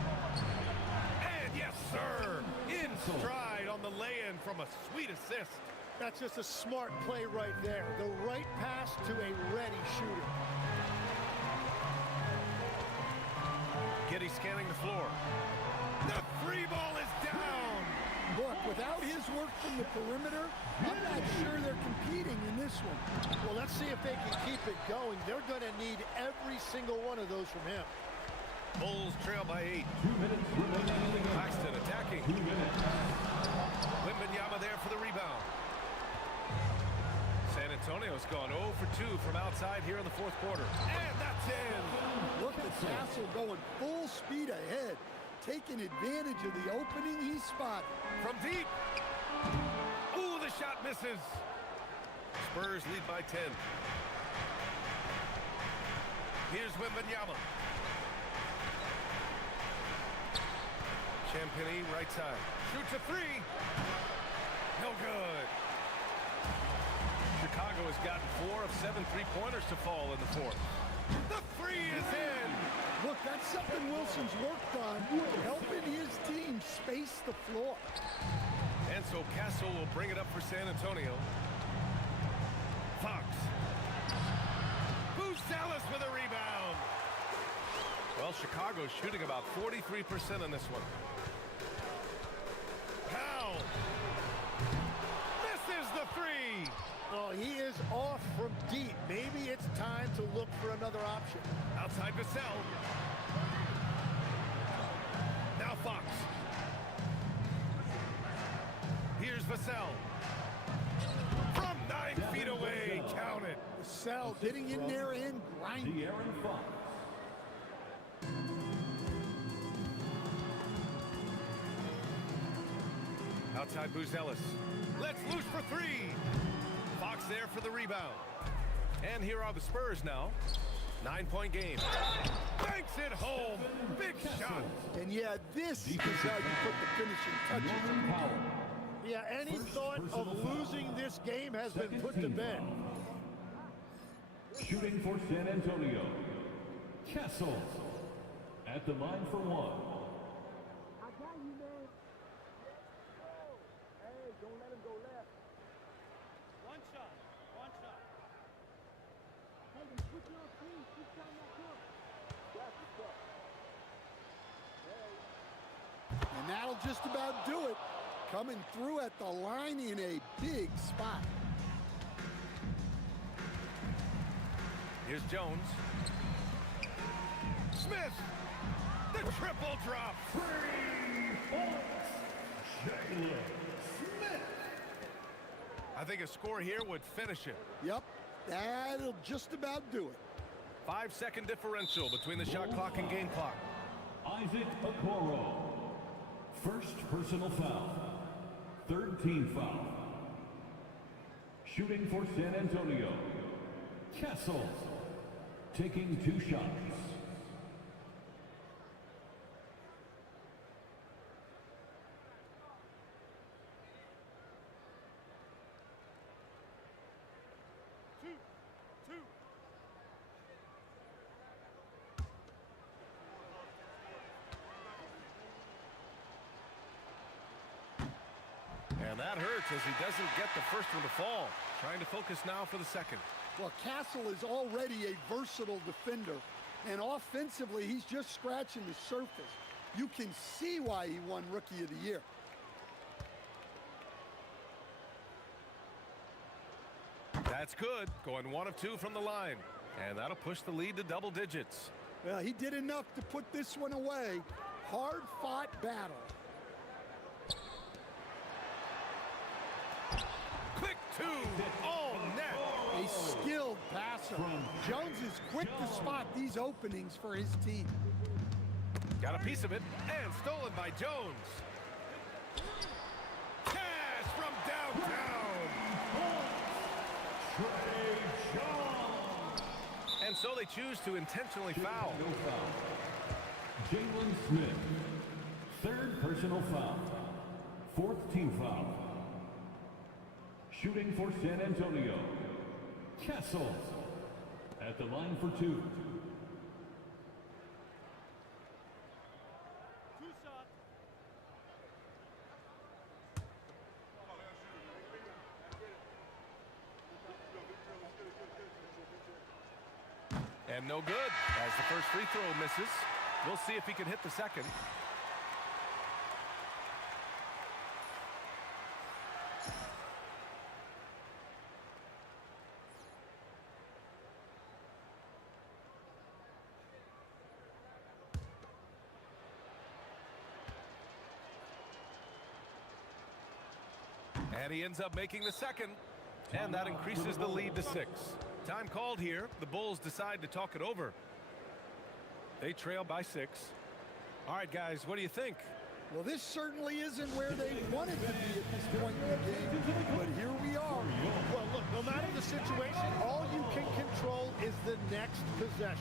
And yes, sir! In stride on the lay-in from a sweet assist. That's just a smart play right there. The right pass to a ready shooter. Giddey scanning the floor. The free ball is down! Look, without his work from the perimeter, I'm not sure they're competing in this one. Well, let's see if they can keep it going. They're going to need every single one of those from him. Bulls trail by 8. 2 minutes remaining in the game. Claxton attacking. 2 minutes. Wembanyama there for the rebound. San Antonio's gone 0 for 2 from outside here in the fourth quarter. And that's in! Look at Castle going full speed ahead, taking advantage of the opening he spotted. From deep. Ooh, the shot misses. Spurs lead by 10. Here's Wembanyama. Champagny right side. Shoots a 3. No good. Chicago has gotten 4 of 7 3-pointers to fall in the fourth. The 3 is in. Look, that's something Wilson's worked on, helping his team space the floor. And so Castle will bring it up for San Antonio. Fox. Booz Ellis with a rebound. Well, Chicago's shooting about 43% in this one. Powell. Misses the 3. Oh, he is off from deep. Maybe it's time to look for another option. Outside Vassell. Now Fox. Here's Vassell. From 9 feet away. Count it. Vassell getting in there and grinding. De'Aaron Fox. Outside Booz Ellis. Let's loose for 3. Fox there for the rebound. And here are the Spurs now. 9-point game. Banks it home. Big shot. And yeah, this is how you put the finishing touches on the game. Yeah, any thought of losing this game has been put to bed. Shooting for San Antonio, Castle at the line for one. I got you, man. Hey, don't let him go left. One shot. Hey, put your team. Keep trying that good. That's the stuff. Hey. And that'll just about do it. Coming through at the line in a big spot. Here's Jones. Smith. The triple drop. 3 points. Jalen Smith. I think a score here would finish it. Yep, that'll just about do it. 5-second differential between the shot clock and game clock. Isaac Okoro. First personal foul. Third team foul. Shooting for San Antonio, Castle. Taking 2 shots. And that hurts as he doesn't get the first one to fall. Trying to focus now for the second. Well, Castle is already a versatile defender, and offensively, he's just scratching the surface. You can see why he won Rookie of the Year. That's good. Going 1 of 2 from the line. And that'll push the lead to double digits. Well, he did enough to put this one away. Hard-fought battle. Quick 2. Oh, net. A skilled passer. Jones is quick to spot these openings for his team. Got a piece of it. And stolen by Jones. Cash from downtown. And so they choose to intentionally foul. No foul. Jalen Smith. Third personal foul. Fourth team foul. Shooting for San Antonio, Castle at the line for 2. 2 shots. And no good as the first free throw misses. We'll see if he can hit the second. And he ends up making the second. And that increases the lead to 6. Time called here. The Bulls decide to talk it over. They trail by 6. All right, guys, what do you think? Well, this certainly isn't where they wanted to be at this point in the game, but here we are. Well, look, no matter the situation, all you can control is the next possession.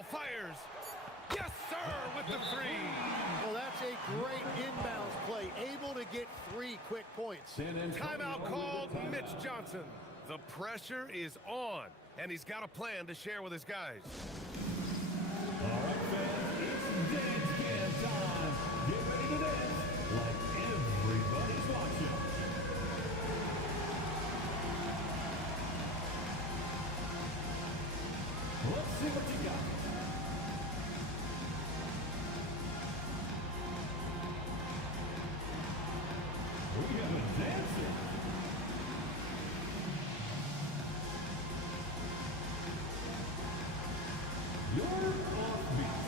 Now fires. Yes, sir, with the three. Well, that's a great inbounds play. Able to get 3 quick points. Timeout called Mitch Johnson. The pressure is on, and he's got a plan to share with his guys. All right, fans, it's dance can time. Get ready to dance like everybody's watching. Let's see what you got. We have a dancer. You're offbeat.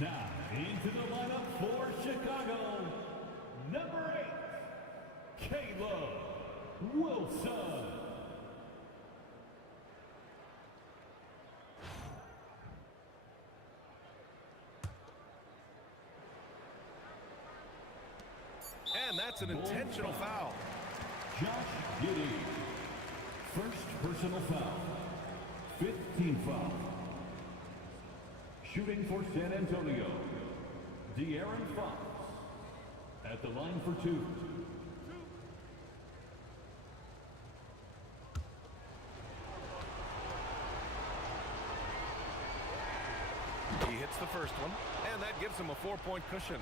Now, into the lineup for Chicago, number 8, Caleb Wilson. And that's an intentional foul. Josh Giddey, first personal foul, 15th foul. Shooting for San Antonio, De'Aaron Fox at the line for 2. He hits the first one, and that gives him a 4-point cushion.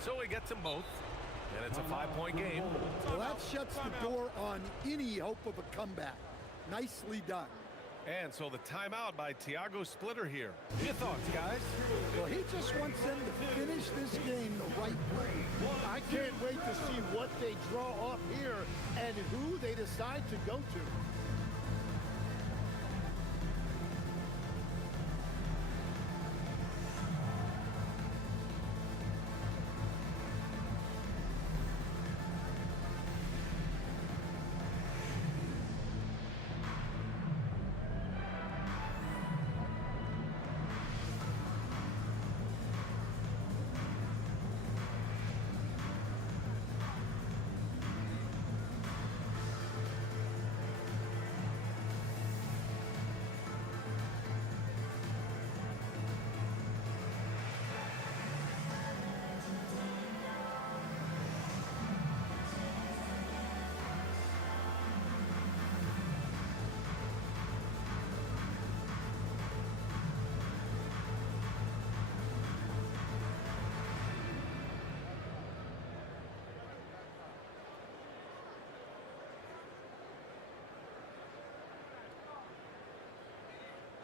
So he gets them both, and it's a 5-point game. Well, that shuts the door on any hope of a comeback. Nicely done. And so the timeout by Tiago Splitter here. Your thoughts, guys? Well, he just wants them to finish this game the right way. I can't wait to see what they draw up here and who they decide to go to.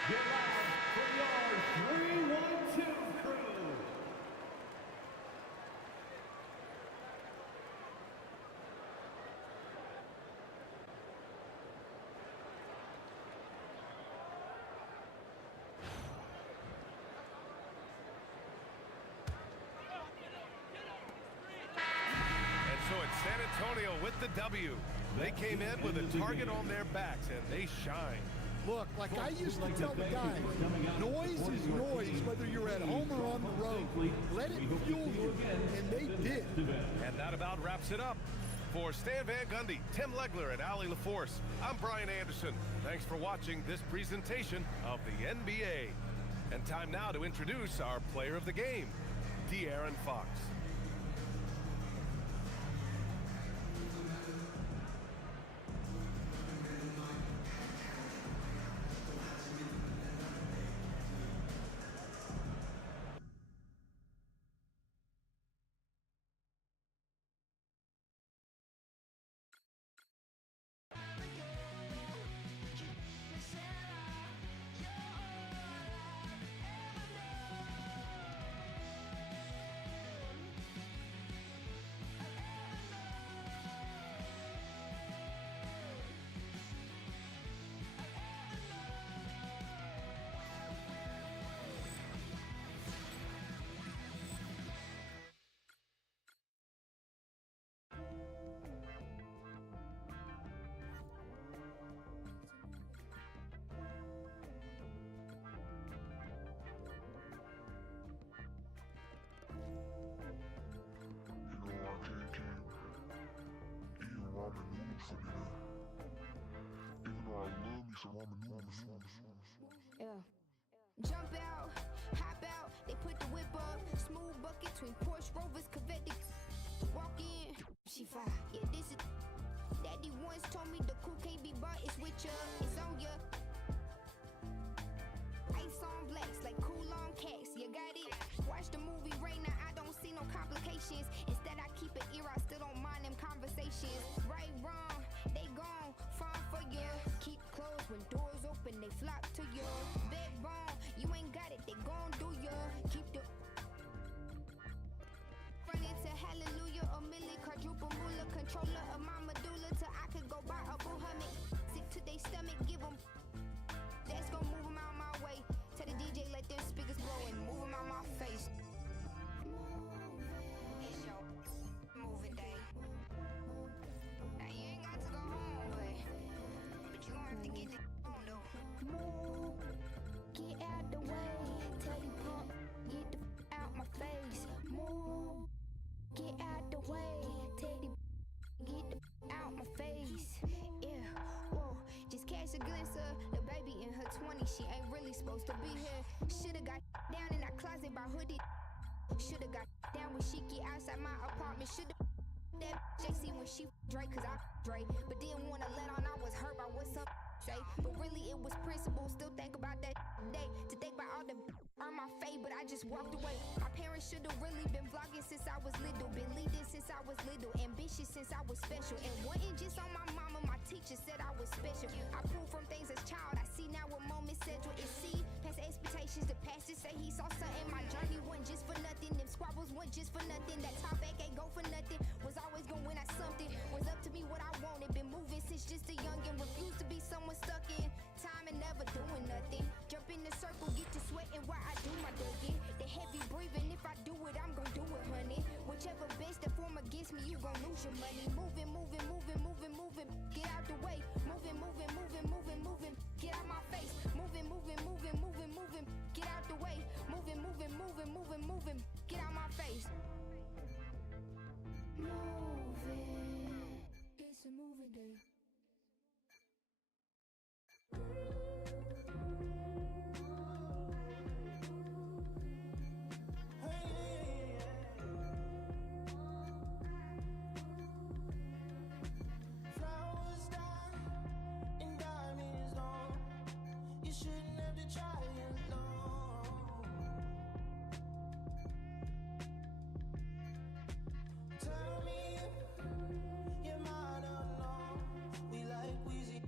Get out for your 3-1-2 crew. And so it's San Antonio with the W. They came in with a target on their backs, and they shine. Look, like I used to tell the guys, noise is noise whether you're at home or on the road. Let it fuel you, and they did. And that about wraps it up. For Stan Van Gundy, Tim Legler, and Allie LaForce, I'm Brian Anderson. Thanks for watching this presentation of the NBA. And time now to introduce our player of the game, De'Aaron Fox. she fine. Yeah, this is. Daddy once told me the cool can't be bought, it's with ya, it's on ya. Ice on blacks, like cool on cats, you got it? Watch the movie Rain, now I don't see no complications. Instead, I keep an ear, I still don't mind them conversations. Right, wrong, they gone, fun for you. Keep closed when doors open, they flop to you. Backbone, you ain't got it, they gon' do ya. Keep the run into hallelujah, a million quadruple moolah, controller of my medulla till I could go buy a boo hummet. Sick to they stomach, give them. That's gon' move them out my way. Tell the DJ let them speakers blow and move them out my face. It's your moving day. Now you ain't got to go home, but you gon' have to get the home though. Move, get out the way. Tell you pump, get the out my face. Move, get out the way. Tell the get the out my face. Yeah, whoa, just catch a glimpse of the baby in her 20s. She ain't really supposed to be here. Shoulda got down in that closet by hoodie. Shoulda got down when she get outside my apartment. Shoulda that JC when she Drake, cause I Drake. But didn't wanna let on I was hurt by what some say. But really it was principle. Still think about that day. To think about all the on my face, but I just walked away. My parents shoulda really been vlogging since I was little. Been leading since I was little. Ambitious since I was special. And wasn't just on my mama, my teacher said I was special. I pulled from things as child. I see now what moment central is. See, past expectations. The pastor say he saw something. My journey wasn't just for nothing. Them squabbles weren't just for nothing. That top back ain't go for nothing. Was always gonna win at something. Was up to me what I wanted. Been moving since just a youngin'. Refused to be someone stuck in time and never doing nothing. Jump in the circle, get to sweating while I do my digging. The heavy breathing, if I do it, I'm gon' do it, honey. Whichever bitch that form against me, you gon' lose your money. Moving, moving, moving, moving, moving. Get out the way. Moving, moving, moving, moving, moving. Get out my face. Moving, moving, moving, moving, moving. Get out the way. Moving, moving, moving, moving, moving. Get out my face. Moving. It's a moving day. Flowers die and diamonds don't. You shouldn't have to try alone. Tell me you're mine alone. We like Weezy.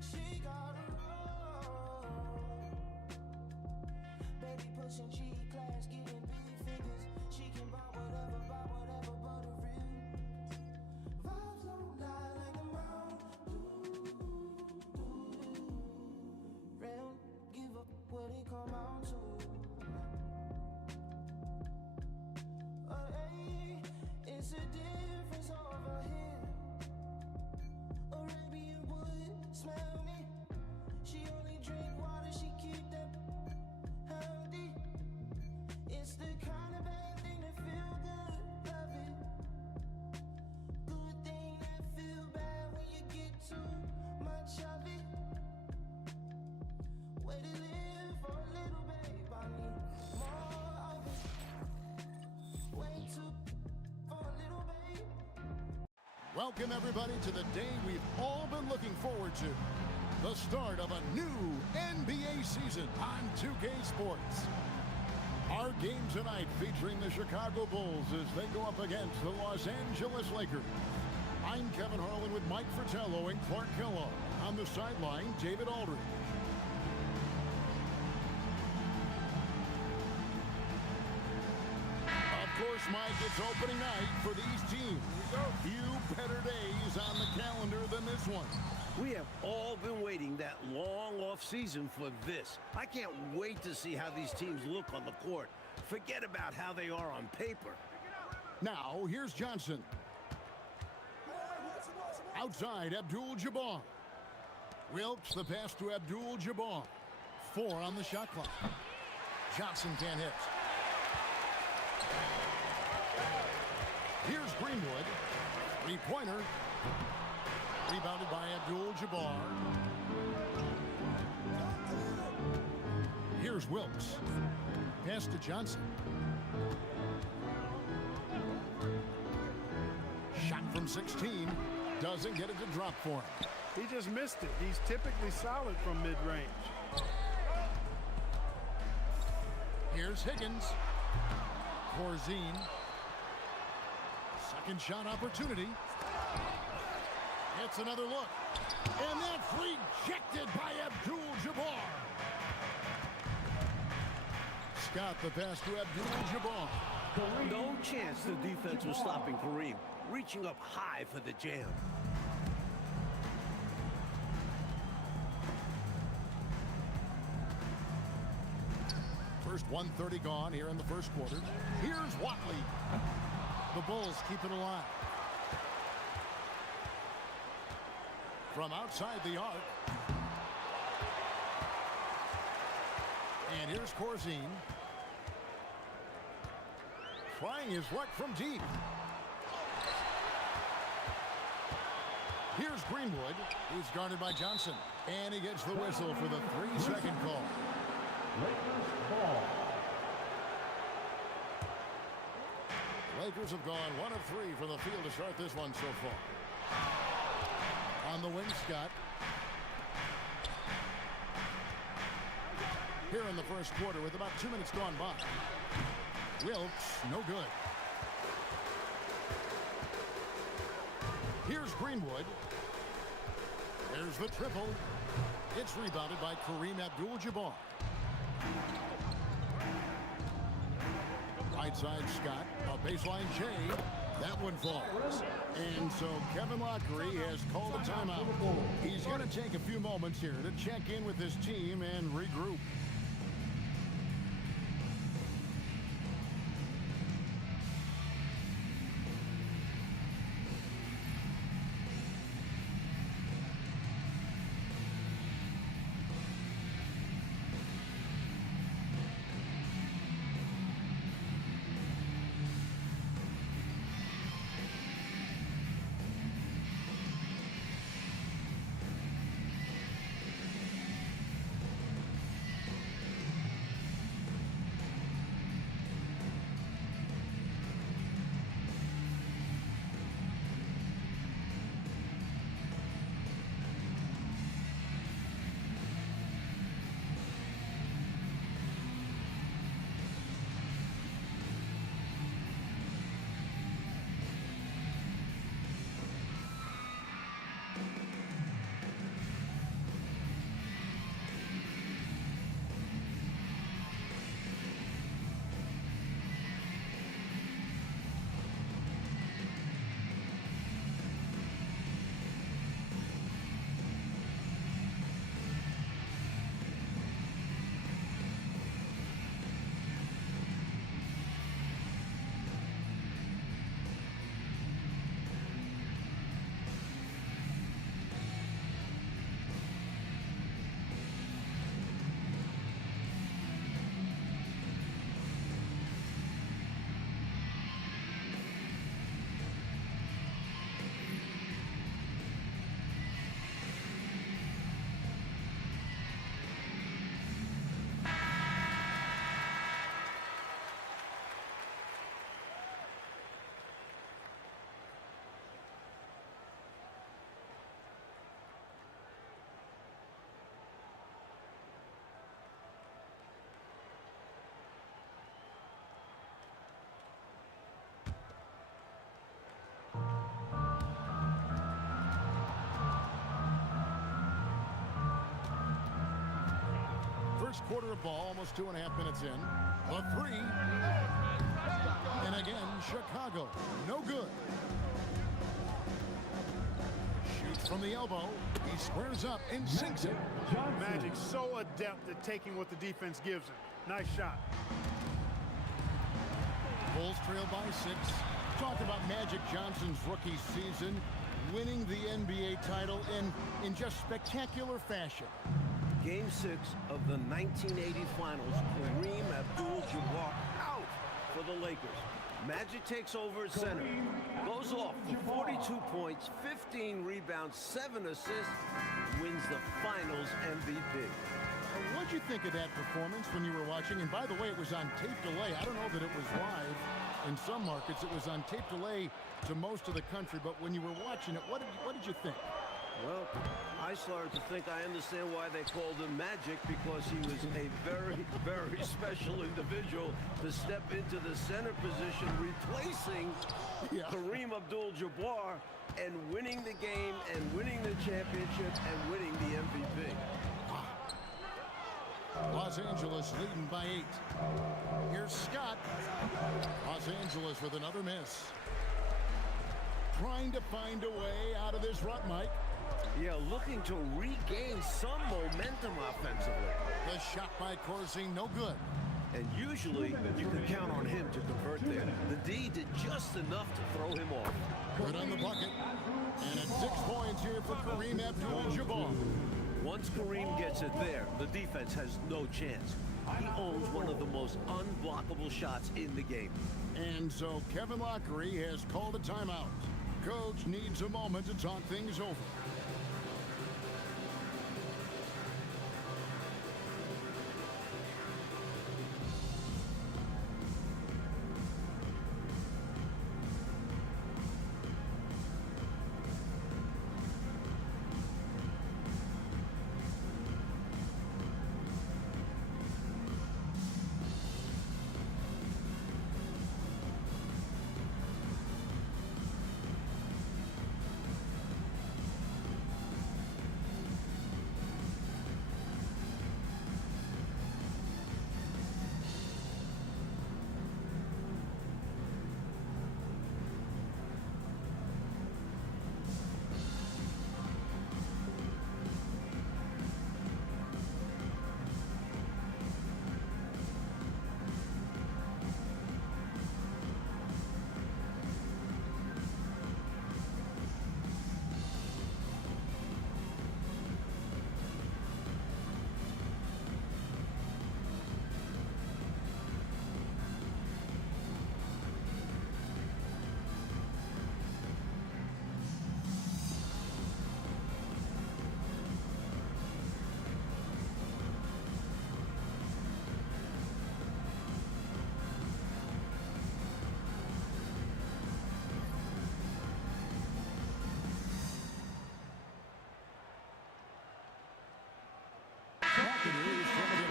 She got a roll. Baby pushing G class, getting big figures. She can buy whatever but a real. Vibes don't lie like the mound. Real, give up what it come out to. Hey, it's a difference over here. Arabian wood, smell me. She only drink water, she keep that healthy. It's the kind of bad thing that feel good, love it. Good thing that feel bad when you get too much of it. Way to live for a little babe, I need more of it. Way too for a little babe. Welcome, everybody, to the day we've all been looking forward to. The start of a new NBA season on 2K Sports. Our game tonight featuring the Chicago Bulls as they go up against the Los Angeles Lakers. I'm Kevin Harlan with Mike Fratello and Clark Kellogg. On the sideline, David Aldridge. Of course, Mike, it's opening night for these teams. Few better days on the calendar than this one. We have all been waiting that long off season for this. I can't wait to see how these teams look on the court. Forget about how they are on paper. Now, here's Johnson. Outside, Abdul-Jabbar. Wilkes, the pass to Abdul-Jabbar. 4 on the shot clock. Johnson can't hit. Here's Greenwood. Three-pointer. Rebounded by Abdul-Jabbar. Here's Wilkes. Pass to Johnson. Shot from 16. Doesn't get it to drop for him. He just missed it. He's typically solid from mid-range. Here's Higgins. Corzine. Second shot opportunity. It's another look. And that's rejected by Abdul-Jabbar. Scott the pass to Abdul-Jabbar. No chance the defense was stopping Kareem. Reaching up high for the jam. First 1:30 gone here in the first quarter. Here's Watley. The Bulls keep it alive. From outside the arc. And here's Corzine. Trying his luck from deep. Here's Greenwood. He's guarded by Johnson. And he gets the whistle for the 3-second call. Lakers ball. Lakers have gone 1 of 3 from the field to start this one so far. On the wing, Scott. Here in the first quarter with about 2 minutes gone by. Wilkes, no good. Here's Greenwood. There's the triple. It's rebounded by Kareem Abdul-Jabbar. Right side, Scott. A baseline J. That one falls. And so Kevin Lockery has called a timeout. He's going to take a few moments here to check in with his team and regroup. First quarter of ball, almost 2.5 minutes in. A three. And again, Chicago. No good. Shoots from the elbow. He squares up and sinks it. Magic so adept at taking what the defense gives him. Nice shot. Bulls trail by 6. Talk about Magic Johnson's rookie season, winning the NBA title in just spectacular fashion. Game 6 of the 1980 Finals, Kareem Abdul-Jabbar out for the Lakers. Magic takes over at center, goes off for 42 points, 15 rebounds, 7 assists, wins the Finals MVP. Look you think of that performance when you were watching? And by the way, it was on tape delay. I don't know that it was live. In some markets, it was on tape delay to most of the country. But when you were watching it, what did you think? Well, I started to think I understand why they called him Magic, because he was a very, very special individual to step into the center position, replacing Kareem Abdul-Jabbar and winning the game and winning the championship and winning the MVP. Los Angeles leading by 8. Here's Scott. Los Angeles with another miss. Trying to find a way out of this rut, Mike. Yeah, looking to regain some momentum offensively. The shot by Corsi, no good. And usually, you can count on him to convert there. The D did just enough to throw him off. Good on the bucket. And it's 6 points here for Kareem Abdul-Jabbar. Once Kareem gets it there, the defense has no chance. He owns one of the most unblockable shots in the game. And so Kevin Lockery has called a timeout. Coach needs a moment to talk things over.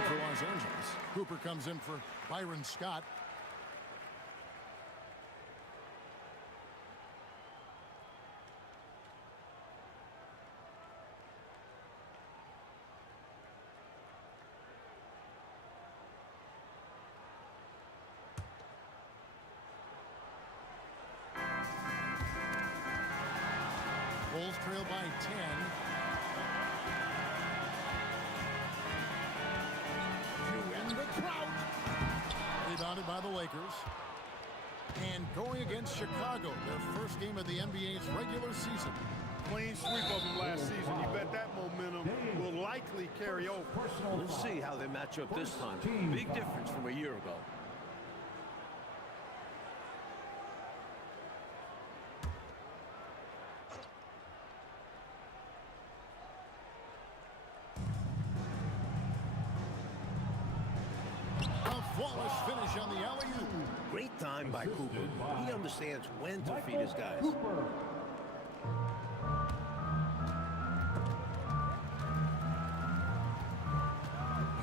For Los Angeles. Cooper comes in for Byron Scott. Bulls trail by 10. Rebounded by the Lakers. And going against Chicago, their first game of the NBA's regular season. Clean sweep of them last season. You bet that momentum will likely carry over. We'll see how they match up this time. Big difference from a year ago. Flawless finish on the alley-oop. Great time by Cooper. He understands when to feed his guys.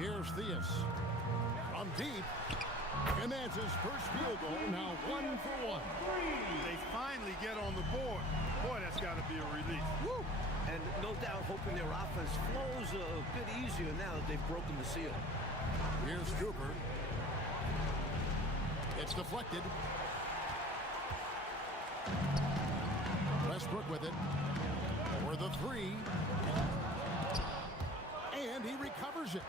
Here's Theus from deep. And that's his first field goal. Now 1 for 1. They finally get on the board. Boy, that's got to be a relief. Woo! And no doubt hoping their offense flows a bit easier now that they've broken the seal. Here's Cooper. It's deflected. Westbrook with it. For the 3. And he recovers it.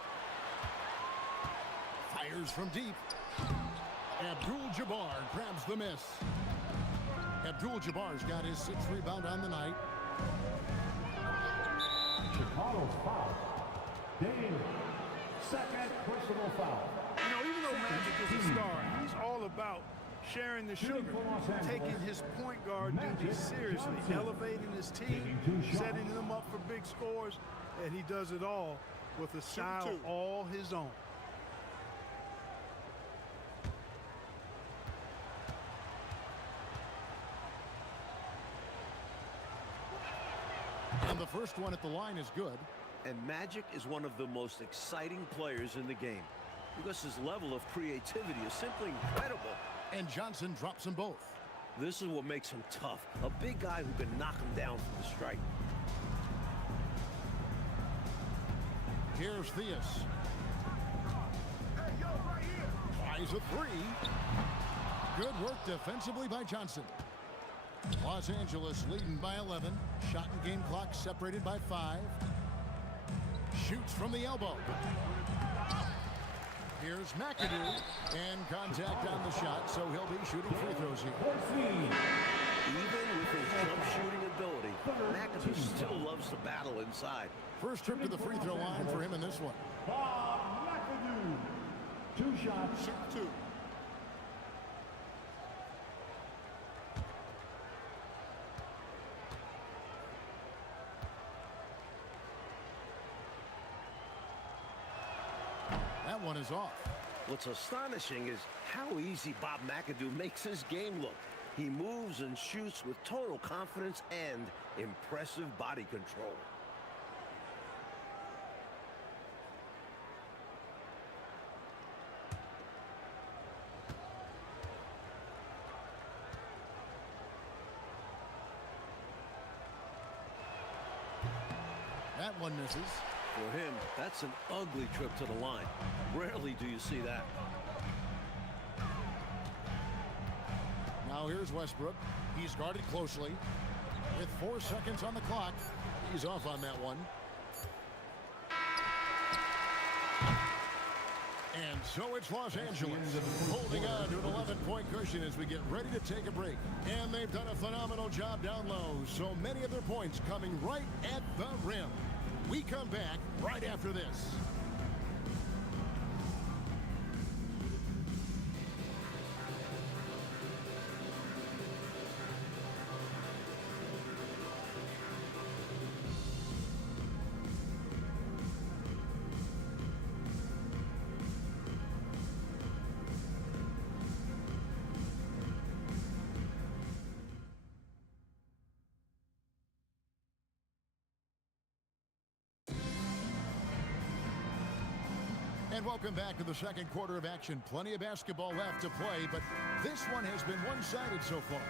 Fires from deep. Abdul-Jabbar grabs the miss. Abdul-Jabbar's got his 6th rebound on the night. Chicago's foul. Dame, second personal foul. You know, even though Magic is a star, he's all about sharing the sugar, taking his point guard duties seriously, elevating his team, setting them up for big scores. and he does it all with a style all his own. And the first one at the line is good. And Magic is one of the most exciting players in the game because his level of creativity is simply incredible. And Johnson drops them both. This is what makes him tough. A big guy who can knock him down from the strike. Here's Theus. Tries a three. Good work defensively by Johnson. Los Angeles leading by 11. Shot and game clock separated by 5. Shoots from the elbow. Here's McAdoo. And contact on the shot, so he'll be shooting free throws here. Even with his jump shooting ability, McAdoo still loves to battle inside. First trip to the free throw line for him in this one. McAdoo. 2 shots. Shoot 2. That one is off. What's astonishing is how easy Bob McAdoo makes his game look. He moves and shoots with total confidence and impressive body control. That one misses. For him, that's an ugly trip to the line. Rarely do you see that. Now here's Westbrook. He's guarded closely. With 4 seconds on the clock, he's off on that one. And so it's Los Angeles holding on to an 11-point cushion as we get ready to take a break. And they've done a phenomenal job down low. So many of their points coming right at the rim. We come back right after this. And welcome back to the second quarter of action. Plenty of basketball left to play, but this one has been one-sided so far.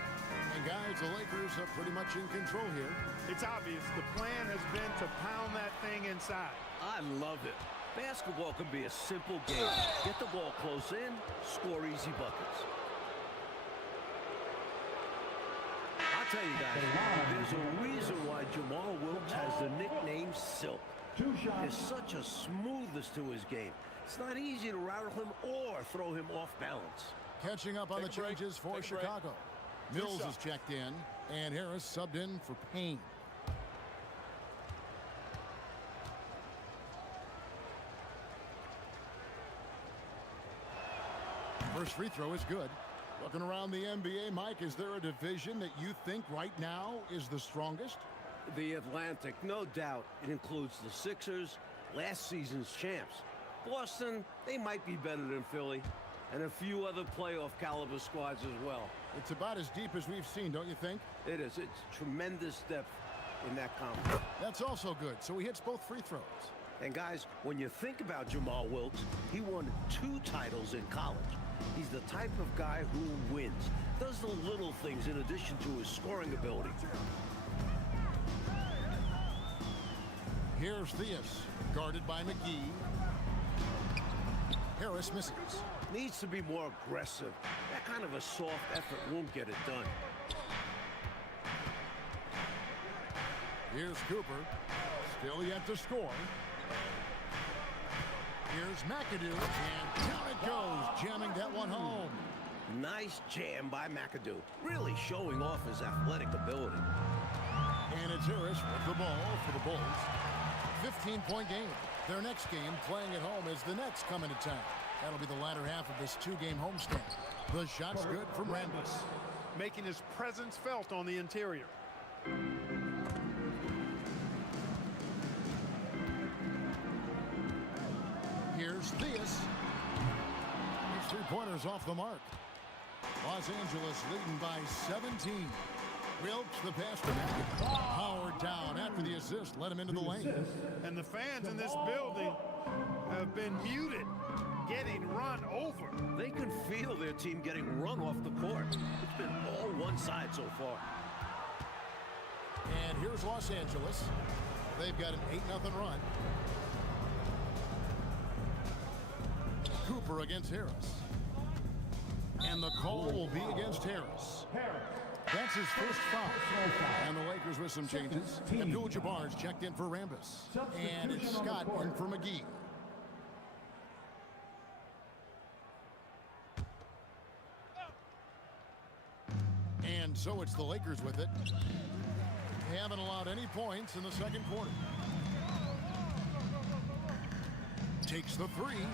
And guys, the Lakers are pretty much in control here. It's obvious the plan has been to pound that thing inside. I love it. Basketball can be a simple game. Get the ball close in, score easy buckets. I'll tell you guys, there's a reason why Jamal Wilkes has the nickname Silk. There's such a smoothness to his game. It's not easy to rattle him or throw him off balance. Catching up on the changes for Chicago. Mills is checked in, and Harris subbed in for Payne. First free throw is good. Looking around the NBA, Mike, is there a division that you think right now is the strongest? The Atlantic, no doubt. It includes the Sixers, last season's champs. Boston, they might be better than Philly, and a few other playoff caliber squads as well. It's about as deep as we've seen, don't you think? It is. It's tremendous depth in that conference. That's also good, so he hits both free throws. And guys, when you think about Jamal Wilkes, he won 2 titles in college. He's the type of guy who wins, does the little things in addition to his scoring ability. Here's Theus, guarded by McGee. Harris misses. Needs to be more aggressive. That kind of a soft effort won't get it done. Here's Cooper, still yet to score. Here's McAdoo, and down it goes, jamming that one home. Nice jam by McAdoo, really showing off his athletic ability. And it's Harris with the ball for the Bulls. 15-point game. Their next game, playing at home, as the Nets come into town. That'll be the latter half of this 2-game homestand. The shot's good from Rambis. Making his presence felt on the interior. Here's Theus. These three-pointers off the mark. Los Angeles leading by 17. Wilkes the pass to Mack. Howard down after the assist. Let him into the lane. And the fans in this building have been muted, getting run over. They can feel their team getting run off the court. It's been all one side so far. And here's Los Angeles. They've got an 8-0 run. Cooper against Harris. And the call will be against Harris. That's his first foul. And the Lakers with some changes. Abdul-Jabbar's checked in for Rambis. And it's Scott in for McGee. And so it's the Lakers with it. They haven't allowed any points in the second quarter. Takes the three.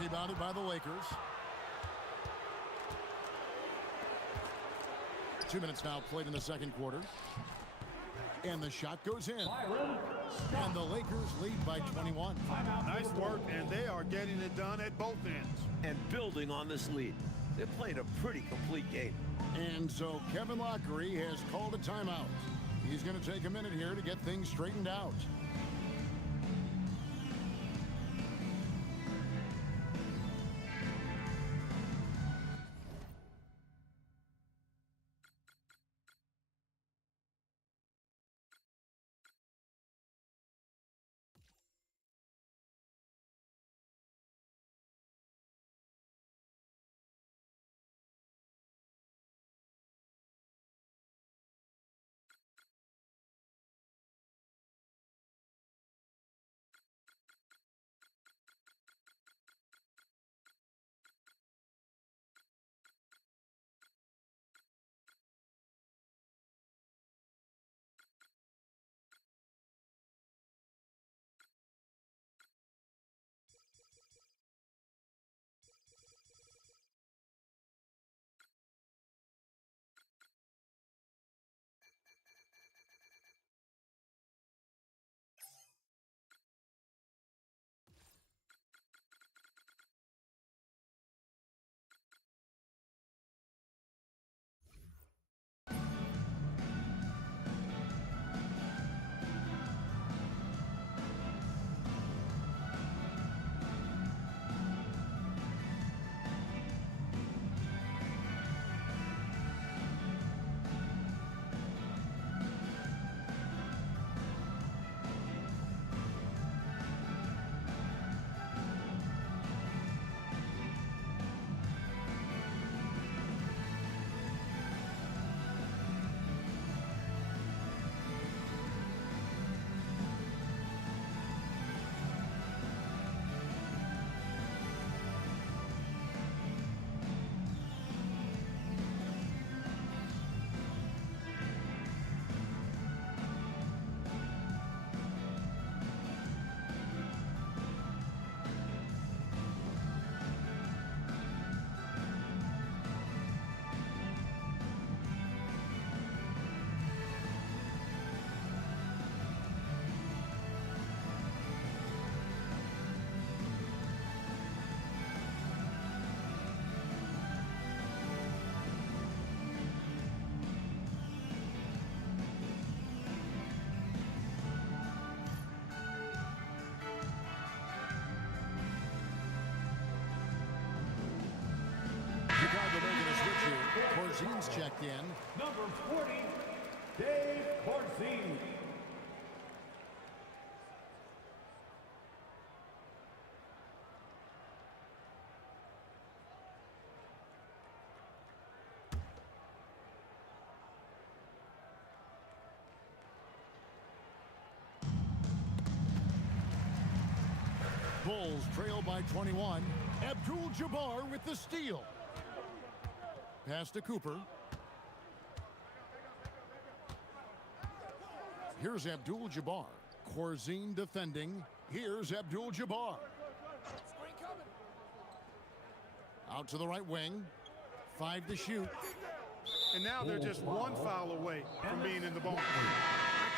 Rebounded by the Lakers. 2 minutes now played in the second quarter. And the shot goes in. And the Lakers lead by 21. Nice work, and they are getting it done at both ends. And building on this lead. They played a pretty complete game. And so Kevin Lockery has called a timeout. He's going to take a minute here to get things straightened out. Corzine's checked in. Number 40, Dave Corzine. Bulls trail by 21. Abdul-Jabbar with the steal. Pass to Cooper. Here's Abdul-Jabbar. Corzine defending. Here's Abdul-Jabbar. Out to the right wing. 5 to shoot. And now they're just one foul away from being in the bonus.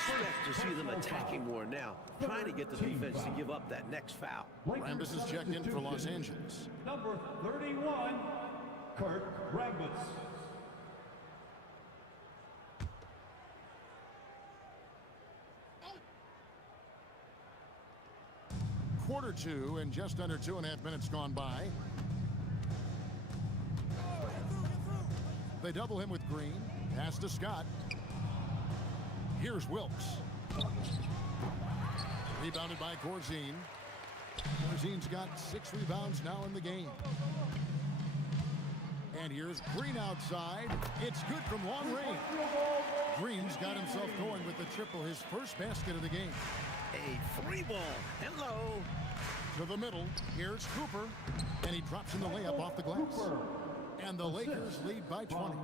expect to see them attacking more now, trying to get the defense to give up that next foul. Rambis is checked in for Los Angeles. Number 31, Kurt Rambis. Quarter two and just under 2.5 minutes gone by. They double him with Green. Pass to Scott. Here's Wilkes. Rebounded by Corzine. Corzine's got 6 rebounds now in the game. And here's Green outside. It's good from long range. Green's got himself going with the triple, his first basket of the game. A 3-ball. Hello. To the middle. Here's Cooper. And he drops in the layup off the glass. And the Lakers lead by 20.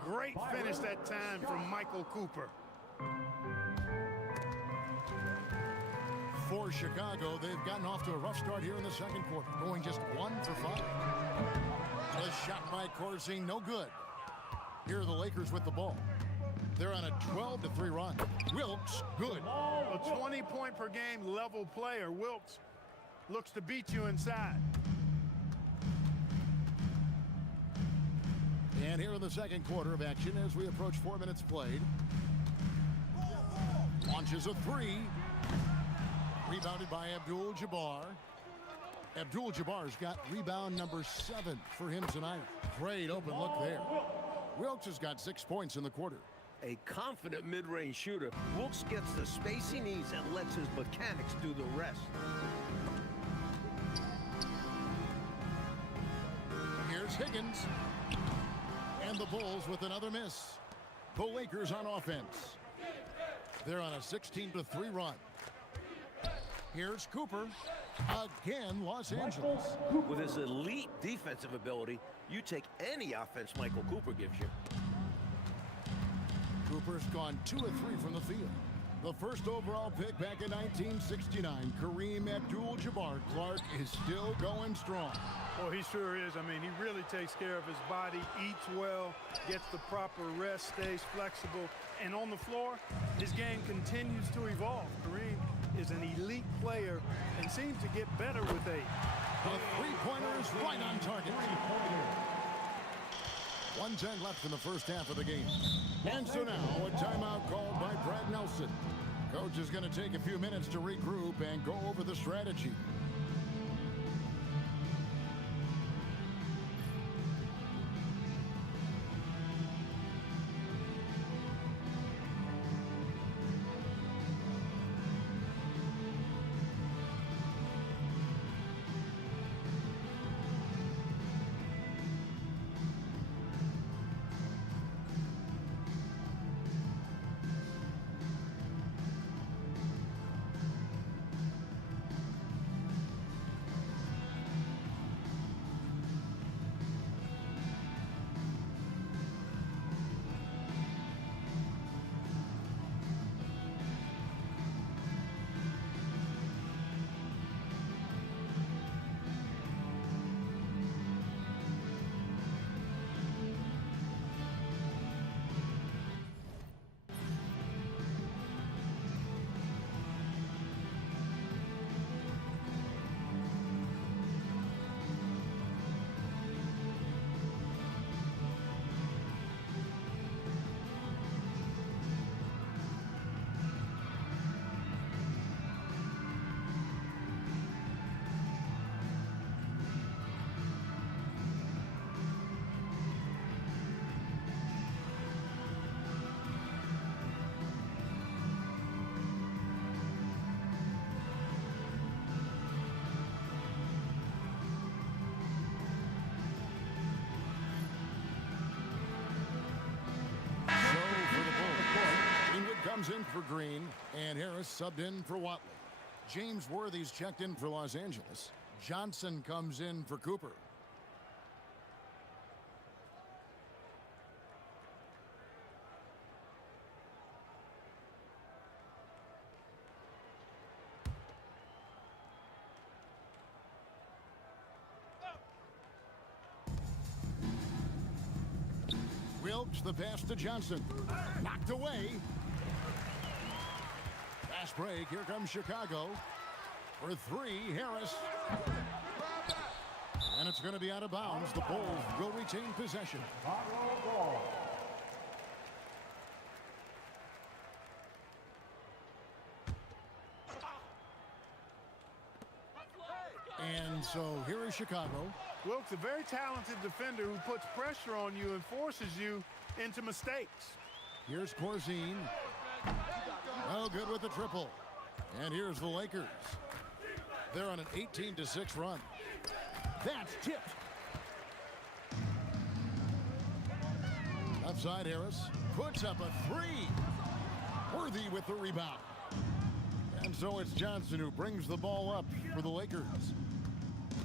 Great finish that time from Michael Cooper. For Chicago, they've gotten off to a rough start here in the second quarter, going just 1 for 5. A shot by Corzine, no good. Here are the Lakers with the ball. They're on a 12-3 run. Wilkes, good. A 20-point per game level player. Wilkes looks to beat you inside. And here in the second quarter of action as we approach 4 minutes played. Launches a 3. Rebounded by Abdul-Jabbar. Abdul-Jabbar's got rebound number 7 for him tonight. Great open look there. Wilkes has got 6 points in the quarter. A confident mid-range shooter. Wilkes gets the space he needs and lets his mechanics do the rest. Here's Higgins. And the Bulls with another miss. The Lakers on offense. They're on a 16-3 run. Here's Cooper. Again, Los Angeles. With his elite defensive ability, you take any offense Michael Cooper gives you. Cooper's gone 2 of 3 from the field. The first overall pick back in 1969, Kareem Abdul-Jabbar Clark is still going strong. Well, he sure is. I mean, he really takes care of his body, eats well, gets the proper rest, stays flexible. And on the floor, his game continues to evolve. Kareem is an elite player and seems to get better with age. The three-pointer is right on target. 1:10 left in the first half of the game. And so now a timeout called by Brad Nelson. Coach is going to take a few minutes to regroup and go over the strategy. In for Green, and Harris subbed in for Watley. James Worthy's checked in for Los Angeles. Johnson comes in for Cooper. Wilkes the pass to Johnson. Knocked away. fast break. Here comes Chicago. For three, Harris. And it's going to be out of bounds. The Bulls will retain possession. And so here is Chicago. Wilkes, a very talented defender who puts pressure on you and forces you into mistakes. Here's Corzine. Oh, good with the triple. And here's the Lakers. They're on an 18-6 run. That's tipped. Left side, Harris puts up a three. Worthy with the rebound. And so it's Johnson who brings the ball up for the Lakers.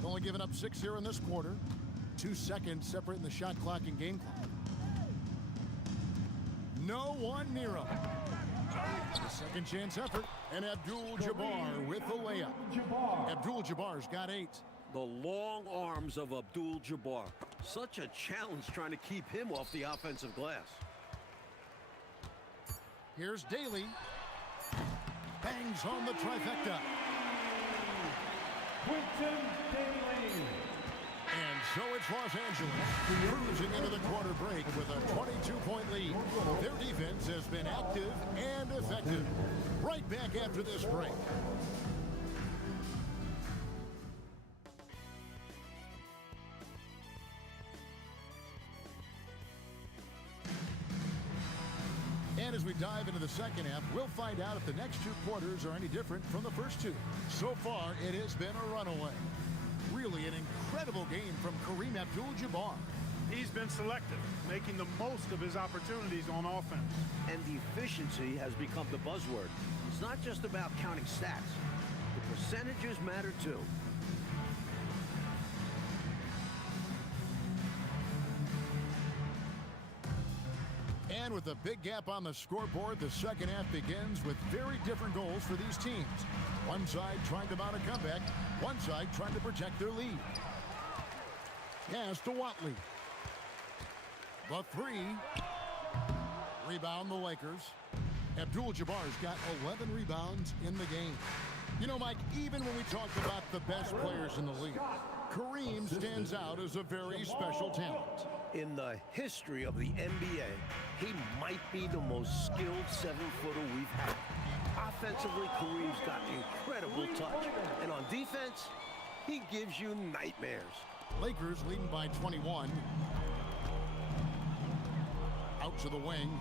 Only given up 6 here in this quarter. 2 seconds separating the shot clock and game clock. No one near him. The second chance effort, and Abdul-Jabbar with the layup. Abdul-Jabbar's got 8. The long arms of Abdul-Jabbar. Such a challenge trying to keep him off the offensive glass. Here's Daly. Bangs home the trifecta. Quinton Daly. And so it's Los Angeles cruising into the quarter break with a 22-point lead. Their defense has been active and effective. Right back after this break. And as we dive into the second half, we'll find out if the next 2 quarters are any different from the first 2. So far, it has been a runaway. Really an incredible game from Kareem Abdul-Jabbar. He's been selective, making the most of his opportunities on offense. And the efficiency has become the buzzword. It's not just about counting stats. The percentages matter too. And with a big gap on the scoreboard, the second half begins with very different goals for these teams. One side trying to mount a comeback, one side trying to protect their lead. Pass to Watley. The three. Rebound the Lakers. Abdul-Jabbar's got 11 rebounds in the game. You know, Mike, even when we talk about the best players in the league, Kareem stands out as a very special talent. In the history of the NBA, he might be the most skilled 7-footer we've had. Offensively, Kareem's got incredible touch. And on defense, he gives you nightmares. Lakers leading by 21. Out to the wing.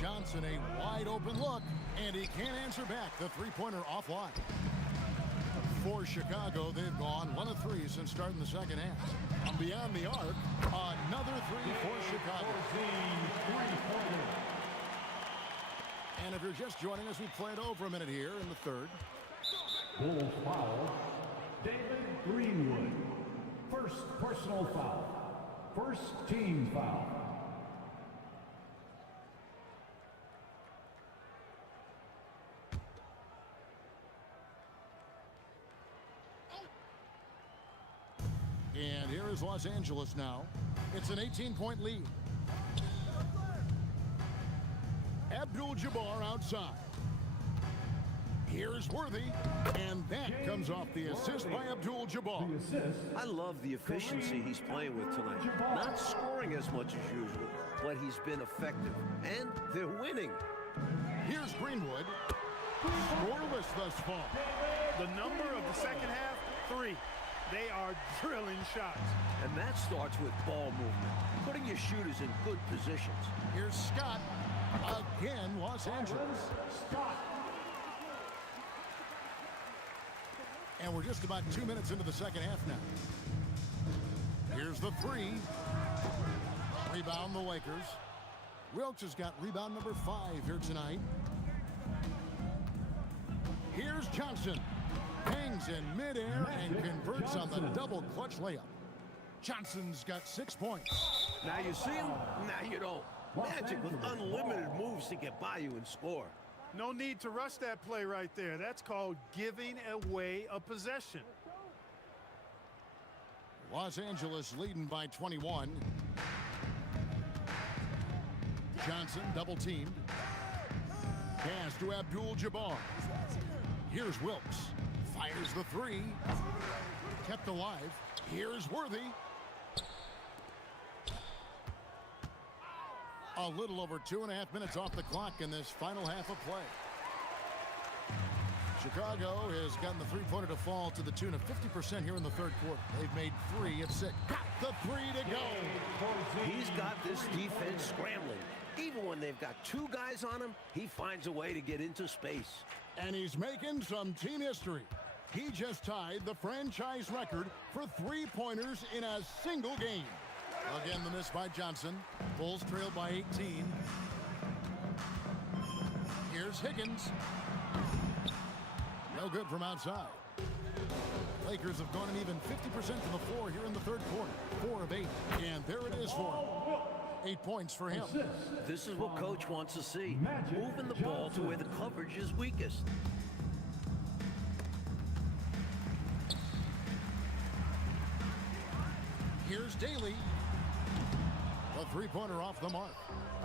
Johnson, a wide open look, and he can't answer back. The three-pointer offline. For Chicago, they've gone 1 of 3 since starting the second half. And beyond the arc, another 3 for Chicago. And if you're just joining us, we played over a minute here in the third. Bulls foul. David Greenwood. First personal foul. First team foul. And here is Los Angeles now. It's an 18-point lead. Abdul-Jabbar outside. Here's Worthy, and that comes off the assist by Abdul-Jabbar. I love the efficiency he's playing with tonight. Not scoring as much as usual, but he's been effective, and they're winning. Here's Greenwood. Scoreless thus far. The number of the second half, 3. They are drilling shots. And that starts with ball movement, putting your shooters in good positions. Here's Scott. Again, Los Angeles. And we're just about 2 minutes into the second half now. Here's the 3. Rebound the Lakers. Wilkes has got rebound number 5 here tonight. Here's Johnson. Hangs in midair and converts on the double clutch layup. Johnson's got 6 points. Now you see him, now you don't. Magic with unlimited moves to get by you and score. No need to rush that play right there. That's called giving away a possession. Los Angeles leading by 21. Johnson double teamed. Pass to Abdul-Jabbar. Here's Wilkes. Fires the three. Kept alive. Here's Worthy. A little over 2.5 minutes off the clock in this final half of play. Chicago has gotten the three-pointer to fall to the tune of 50% here in the third quarter. They've made 3 of 6. Got the 3 to go. He's got this defense scrambling. Even when they've got 2 guys on him, he finds a way to get into space. And he's making some team history. He just tied the franchise record for three-pointers in a single game. Again, the miss by Johnson. Bulls trail by 18. Here's Higgins. No good from outside. Lakers have gone an even 50% to the floor here in the third quarter. 4 of 8. And there it is for him. 8 points for him. This is what Coach wants to see. Moving the ball to where the coverage is weakest. Here's Daly. A three-pointer off the mark.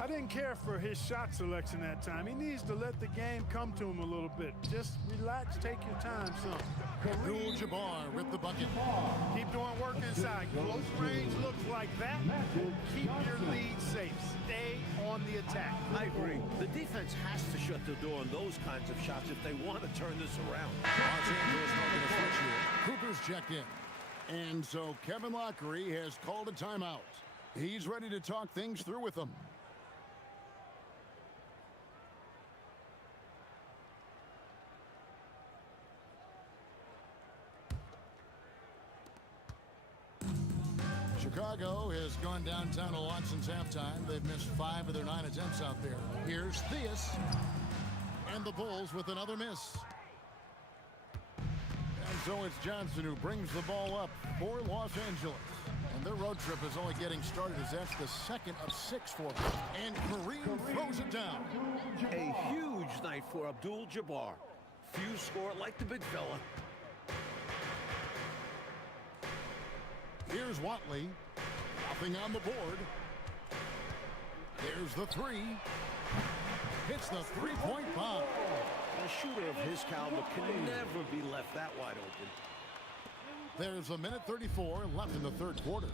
I didn't care for his shot selection that time. He needs to let the game come to him a little bit. Just relax, take your time, son. Abdul-Jabbar with the bucket. Keep doing work inside. Close range looks like that. Keep your lead safe. Stay on the attack. I agree. The defense has to shut the door on those kinds of shots if they want to turn this around. Los Angeles making a switch here. Cooper's checked in. And so Kevin Lockery has called a timeout. He's ready to talk things through with them. Chicago has gone downtown a lot since halftime. They've missed 5 of their 9 attempts out there. Here's Theus. And the Bulls with another miss. And so it's Johnson who brings the ball up for Los Angeles. And their road trip is only getting started as that's the second of 6 for them. And Kareem throws it down. A huge night for Abdul-Jabbar. Few score like the big fella. Here's Watley. Nothing on the board. There's the 3. Hits the three-point bomb. A shooter of his caliber can never be left that wide open. There's a minute 34 left in the third quarter.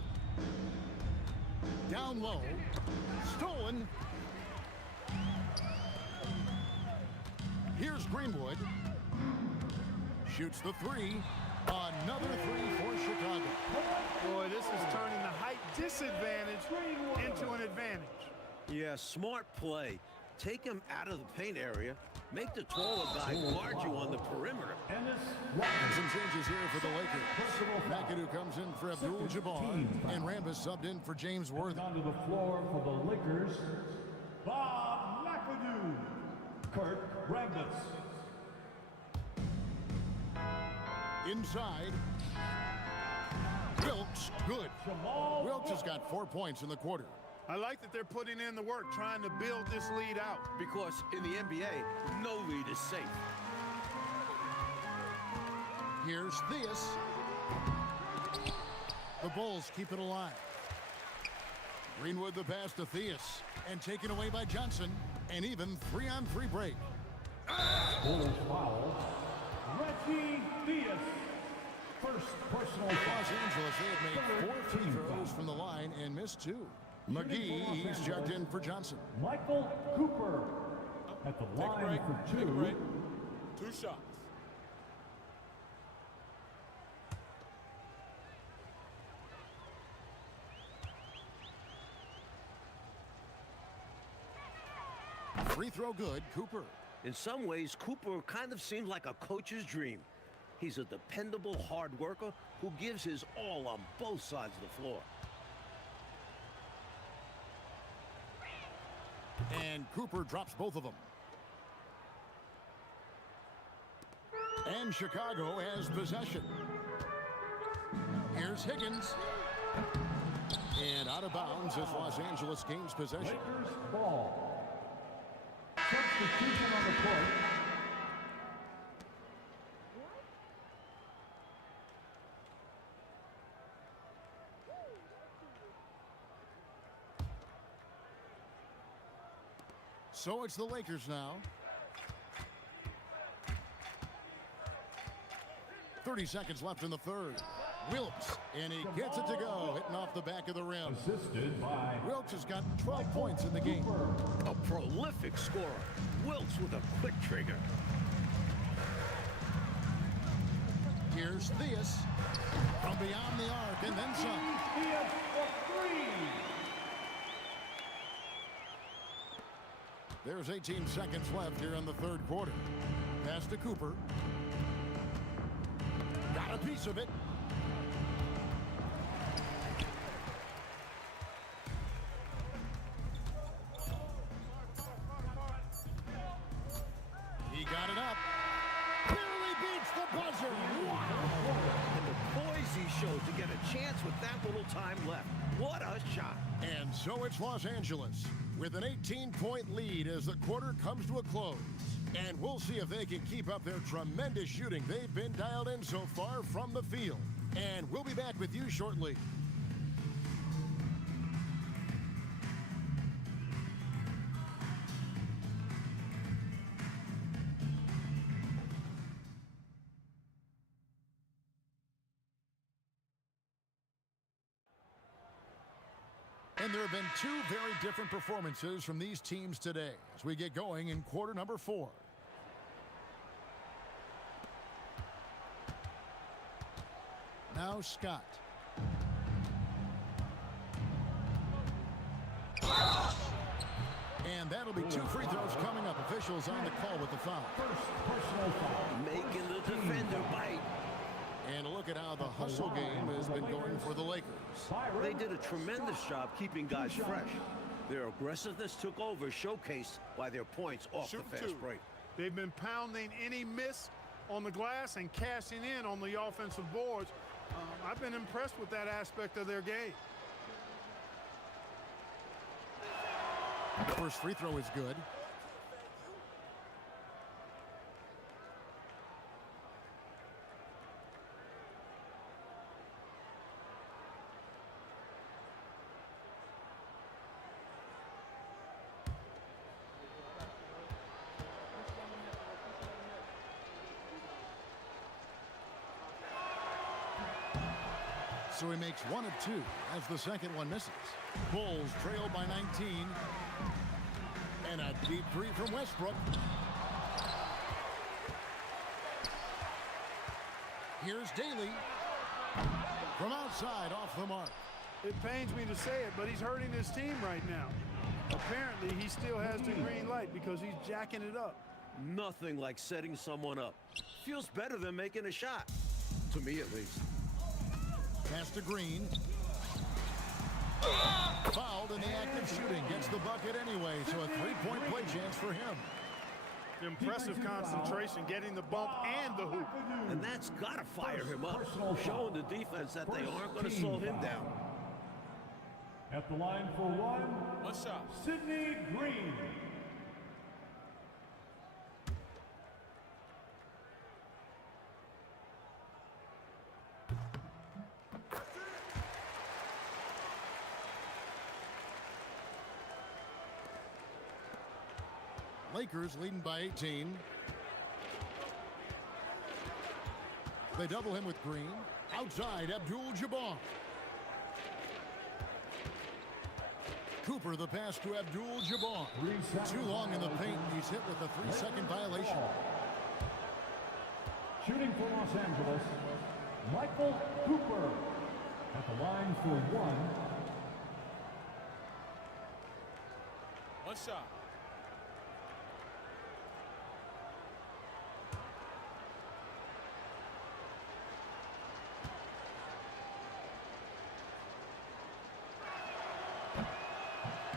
Down low. Stolen. Here's Greenwood. Shoots the 3. Another 3 for Chicago. Boy, this is turning the height disadvantage into an advantage. Yeah, smart play. Take him out of the paint area. Make the taller guy guard you on the perimeter. And some changes here for the Lakers. McAdoo comes in for Abdul-Jabbar. And Rambis subbed in for James Worthy. Onto the floor for the Lakers, Bob McAdoo, Kurt Rambis. Inside. Wilkes, good. Wilkes has got 4 points in the quarter. I like that they're putting in the work, trying to build this lead out. Because in the NBA, no lead is safe. Here's Theus. The Bulls keep it alive. Greenwood the pass to Theus. And taken away by Johnson. An even 3-on-3 break. Bulls foul. Reggie Theus. First personal Los foul. Angeles, they have made 4 free throws from the line and missed 2. McGee, he's checked in for Johnson. Michael Cooper at the line for 2. 2 shots. Free throw good, Cooper. In some ways, Cooper kind of seems like a coach's dream. He's a dependable hard worker who gives his all on both sides of the floor. And Cooper drops both of them. And Chicago has possession. Here's Higgins. And out of bounds as Los Angeles gains possession. Lakers ball. Substitution on the court. So it's the Lakers now. 30 seconds left in the third. Wilkes, and he gets it to go, hitting off the back of the rim. Assisted by Wilkes has got 12 points in the game. A prolific scorer. Wilkes with a quick trigger. Here's Theus from beyond the arc, and then some. Theus for three. There's 18 seconds left here in the third quarter. Pass to Cooper. Got a piece of it. He got it up. Barely beats the buzzer. And the poise he showed to get a chance with that little time left. What a shot. And so it's Los Angeles with an 18-point lead as the quarter comes to a close. And we'll see if they can keep up their tremendous shooting they've been dialed in so far from the field. And we'll be back with you shortly. And there have been two very different performances from these teams today as we get going in quarter number 4. Now Scott. And that'll be 2 free throws coming up. Officials on the call with the foul. First personal foul. Making the defender bite. And look at how the hustle game has been going for the Lakers. They did a tremendous job keeping guys fresh. Their aggressiveness took over, showcased by their points off the fast break. They've been pounding any miss on the glass and cashing in on the offensive boards. I've been impressed with that aspect of their game. First free throw is good. So he makes 1 of 2 as the second one misses. Bulls trail by 19. And a deep three from Westbrook. Here's Daly. From outside, off the mark. It pains me to say it, but he's hurting his team right now. Apparently, he still has the green light because he's jacking it up. Nothing like setting someone up. Feels better than making a shot. To me, at least. Pass to Green. Fouled in the act of shooting. Gets the bucket anyway, so a 3-point play chance for him. Impressive concentration, getting the bump and the hoop. And that's got to fire him up, showing the defense that they aren't going to slow him down. At the line for one shot, Sidney Green. Lakers leading by 18. They double him with Green. Outside, Abdul-Jabbar. Cooper, the pass to Abdul-Jabbar. Too long in the paint. He's hit with a 3-second violation. Shooting for Los Angeles, Michael Cooper. At the line for one shot.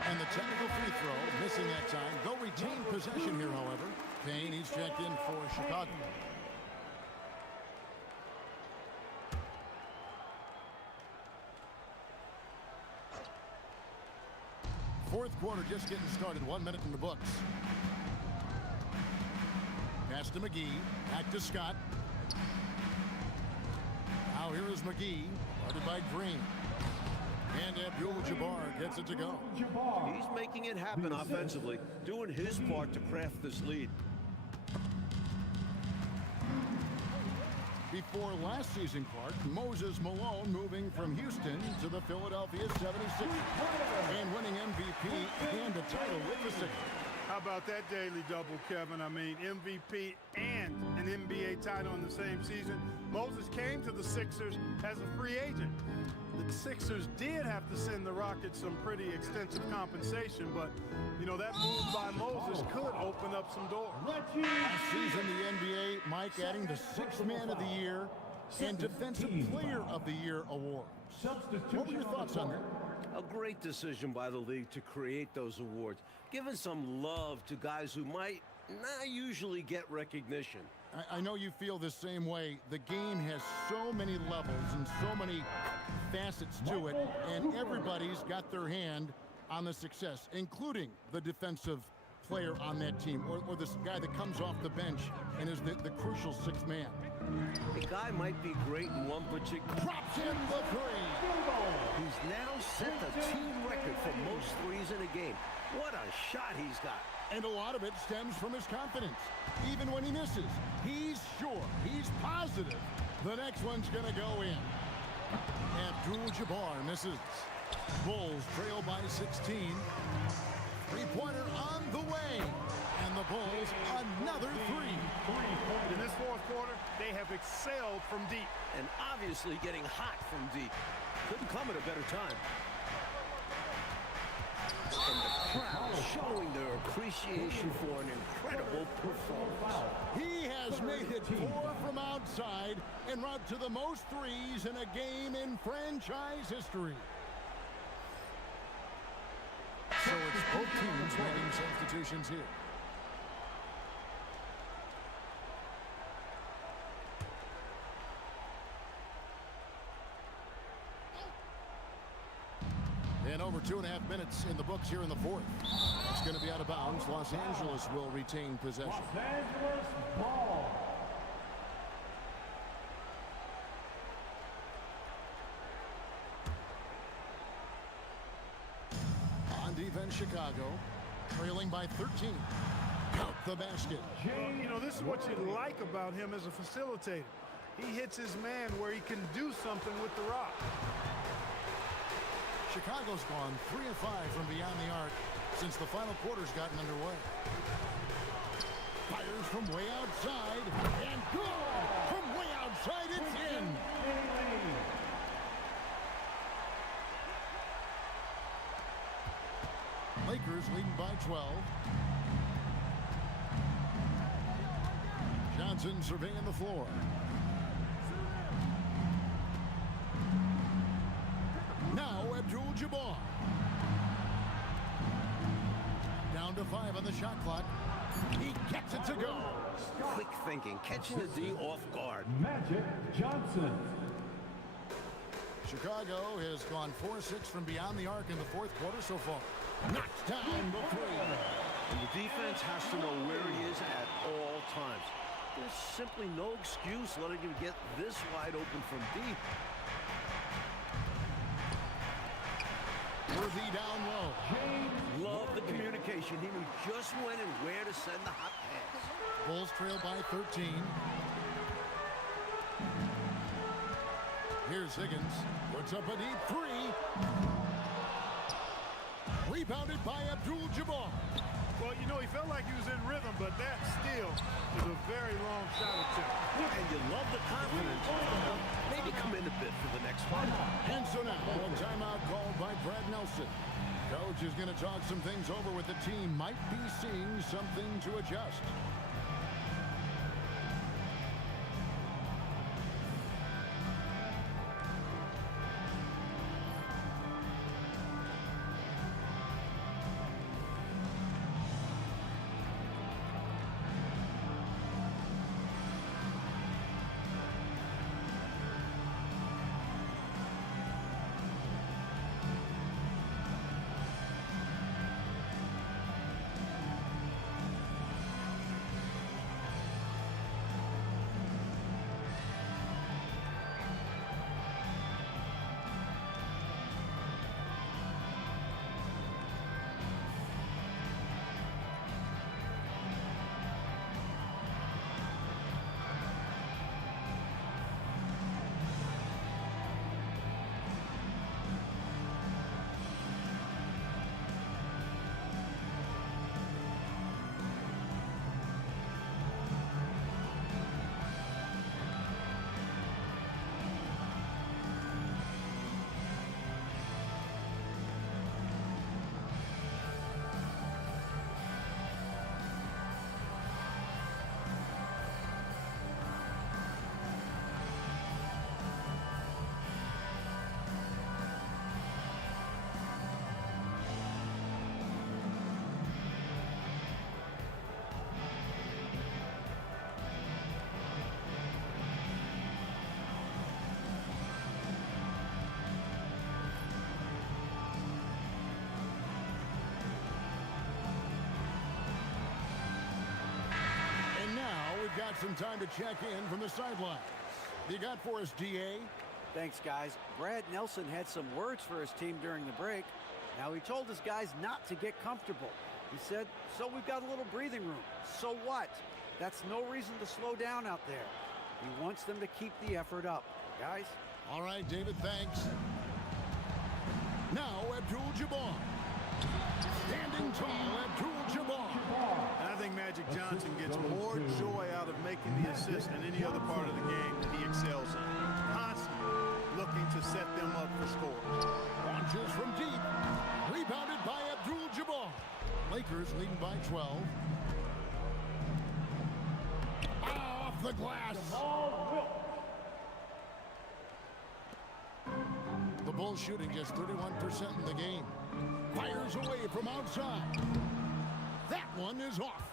And the technical free throw, missing that time. They'll retain possession here, however. Payne, he's checked in for Chicago. Fourth quarter just getting started. 1 minute in the books. Pass to McGee. Back to Scott. Now here is McGee. Guarded by Green. And Abdul-Jabbar gets it to go. He's making it happen offensively, doing his part to craft this lead. Before last season, Clark, Moses Malone moving from Houston to the Philadelphia 76ers and winning MVP and a title with the Sixers. How about that daily double, Kevin? I mean, MVP and an NBA title in the same season. Moses came to the Sixers as a free agent. The Sixers did have to send the Rockets some pretty extensive compensation, but, you know, that move by Moses could open up some doors. Last season, the NBA, Mike, adding the Sixth Man of the Year and Defensive Player of the Year awards. What were your thoughts on that? A great decision by the league to create those awards, giving some love to guys who might not usually get recognition. I know you feel the same way. The game has so many levels and so many facets to it, and everybody's got their hand on the success, including the defensive player on that team, or this guy that comes off the bench and is the crucial sixth man. A guy might be great in one particular... Drops in the three! He's now set the team record for most threes in a game. What a shot he's got. And a lot of it stems from his confidence. Even when he misses, he's sure, he's positive the next one's going to go in. Abdul-Jabbar misses. Bulls trail by 16. Three-pointer on the way. And the Bulls another three. In this fourth quarter, they have excelled from deep. And obviously getting hot from deep. Couldn't come at a better time. And the crowd showing their appreciation for an incredible performance. He has made it 4 from outside en route to the most threes in a game in franchise history. So it's both teams making substitutions here. And over 2.5 minutes in the books here in the fourth. It's going to be out of bounds. Los Angeles will retain possession. Los Angeles ball. On defense, Chicago, trailing by 13. Count the basket. You know, this is what you like about him as a facilitator. He hits his man where he can do something with the rock. Chicago's gone 3 of 5 from beyond the arc since the final quarter's gotten underway. Fires from way outside, and good! From way outside, it's in! Lakers leading by 12. Johnson surveying the floor. Now Abdul-Jabbar. Down to 5 on the shot clock. He gets it to go. Quick thinking, catching the D off guard. Magic Johnson. Chicago has gone 4-6 from beyond the arc in the fourth quarter so far. Knocks down the three. And the defense has to know where he is at all times. There's simply no excuse letting him get this wide open from deep. Worthy down low. Love the communication. He knew just when and where to send the hot pass. Bulls trail by 13. Here's Higgins. Puts up a deep three. Rebounded by Abdul-Jabbar. Well, you know, he felt like he was in rhythm, but that still was a very long shot attempt. And you love the confidence. Maybe come in a bit for the next one. And so now, a timeout called by Brad Nelson. Coach is going to talk some things over with the team. Might be seeing something to adjust. got some time to check in from the sidelines. You got for us, DA? Thanks, guys. Brad Nelson had some words for his team during the break. Now, he told his guys not to get comfortable. He said, so we've got a little breathing room. So what? That's no reason to slow down out there. He wants them to keep the effort up. Guys? All right, David, thanks. Now, Abdul-Jabbar. Standing tall, Abdul-Jabbar. And I think Magic Johnson gets more joy out of making the assist than any other part of the game that he excels in. Constantly looking to set them up for scores. Launches from deep. Rebounded by Abdul-Jabbar. Lakers leading by 12. Off the glass. The Bulls shooting just 31% in the game. Fires away from outside. That one is off.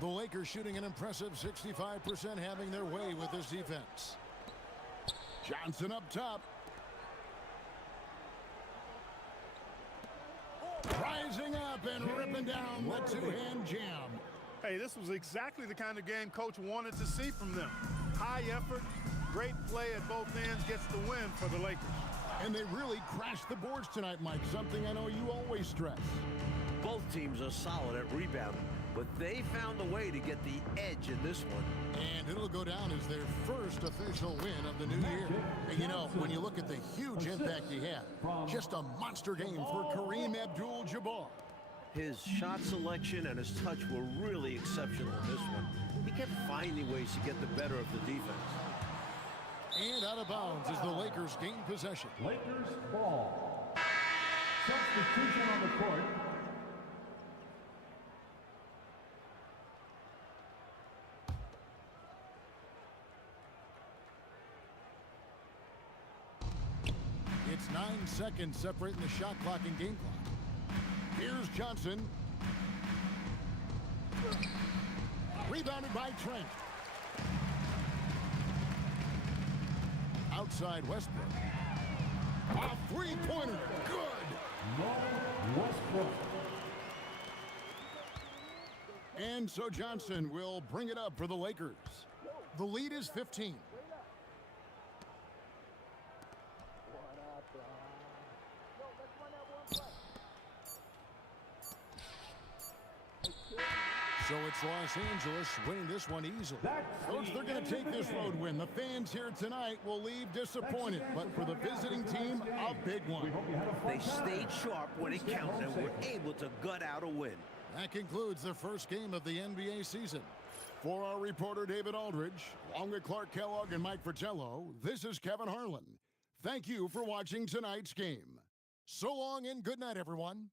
The Lakers shooting an impressive 65%, having their way with this defense. Johnson up top. Rising up and ripping down the two-hand jam. Hey, this was exactly the kind of game Coach wanted to see from them. High effort, great play at both ends gets the win for the Lakers. And they really crashed the boards tonight, Mike, something I know you always stress. Both teams are solid at rebounding, but they found a way to get the edge in this one. And it'll go down as their first official win of the new year. And you know, when you look at the huge impact he had, just a monster game for Kareem Abdul-Jabbar. His shot selection and his touch were really exceptional in this one. He kept finding ways to get the better of the defense. And out of bounds as the Lakers gain possession. Lakers ball. Substitution on the court. It's 9 seconds separating the shot clock and game clock. Here's Johnson. Rebounded by Trent. Outside Westbrook. A three-pointer. Good. Westbrook. And so Johnson will bring it up for the Lakers. The lead is 15. So it's Los Angeles winning this one easily. Coach, they're going to take this road win. The fans here tonight will leave disappointed, but for the visiting team, a big one. They stayed sharp when it counted and were able to gut out a win. That concludes the first game of the NBA season. For our reporter, David Aldridge, along with Clark Kellogg and Mike Fratello, this is Kevin Harlan. Thank you for watching tonight's game. So long and good night, everyone.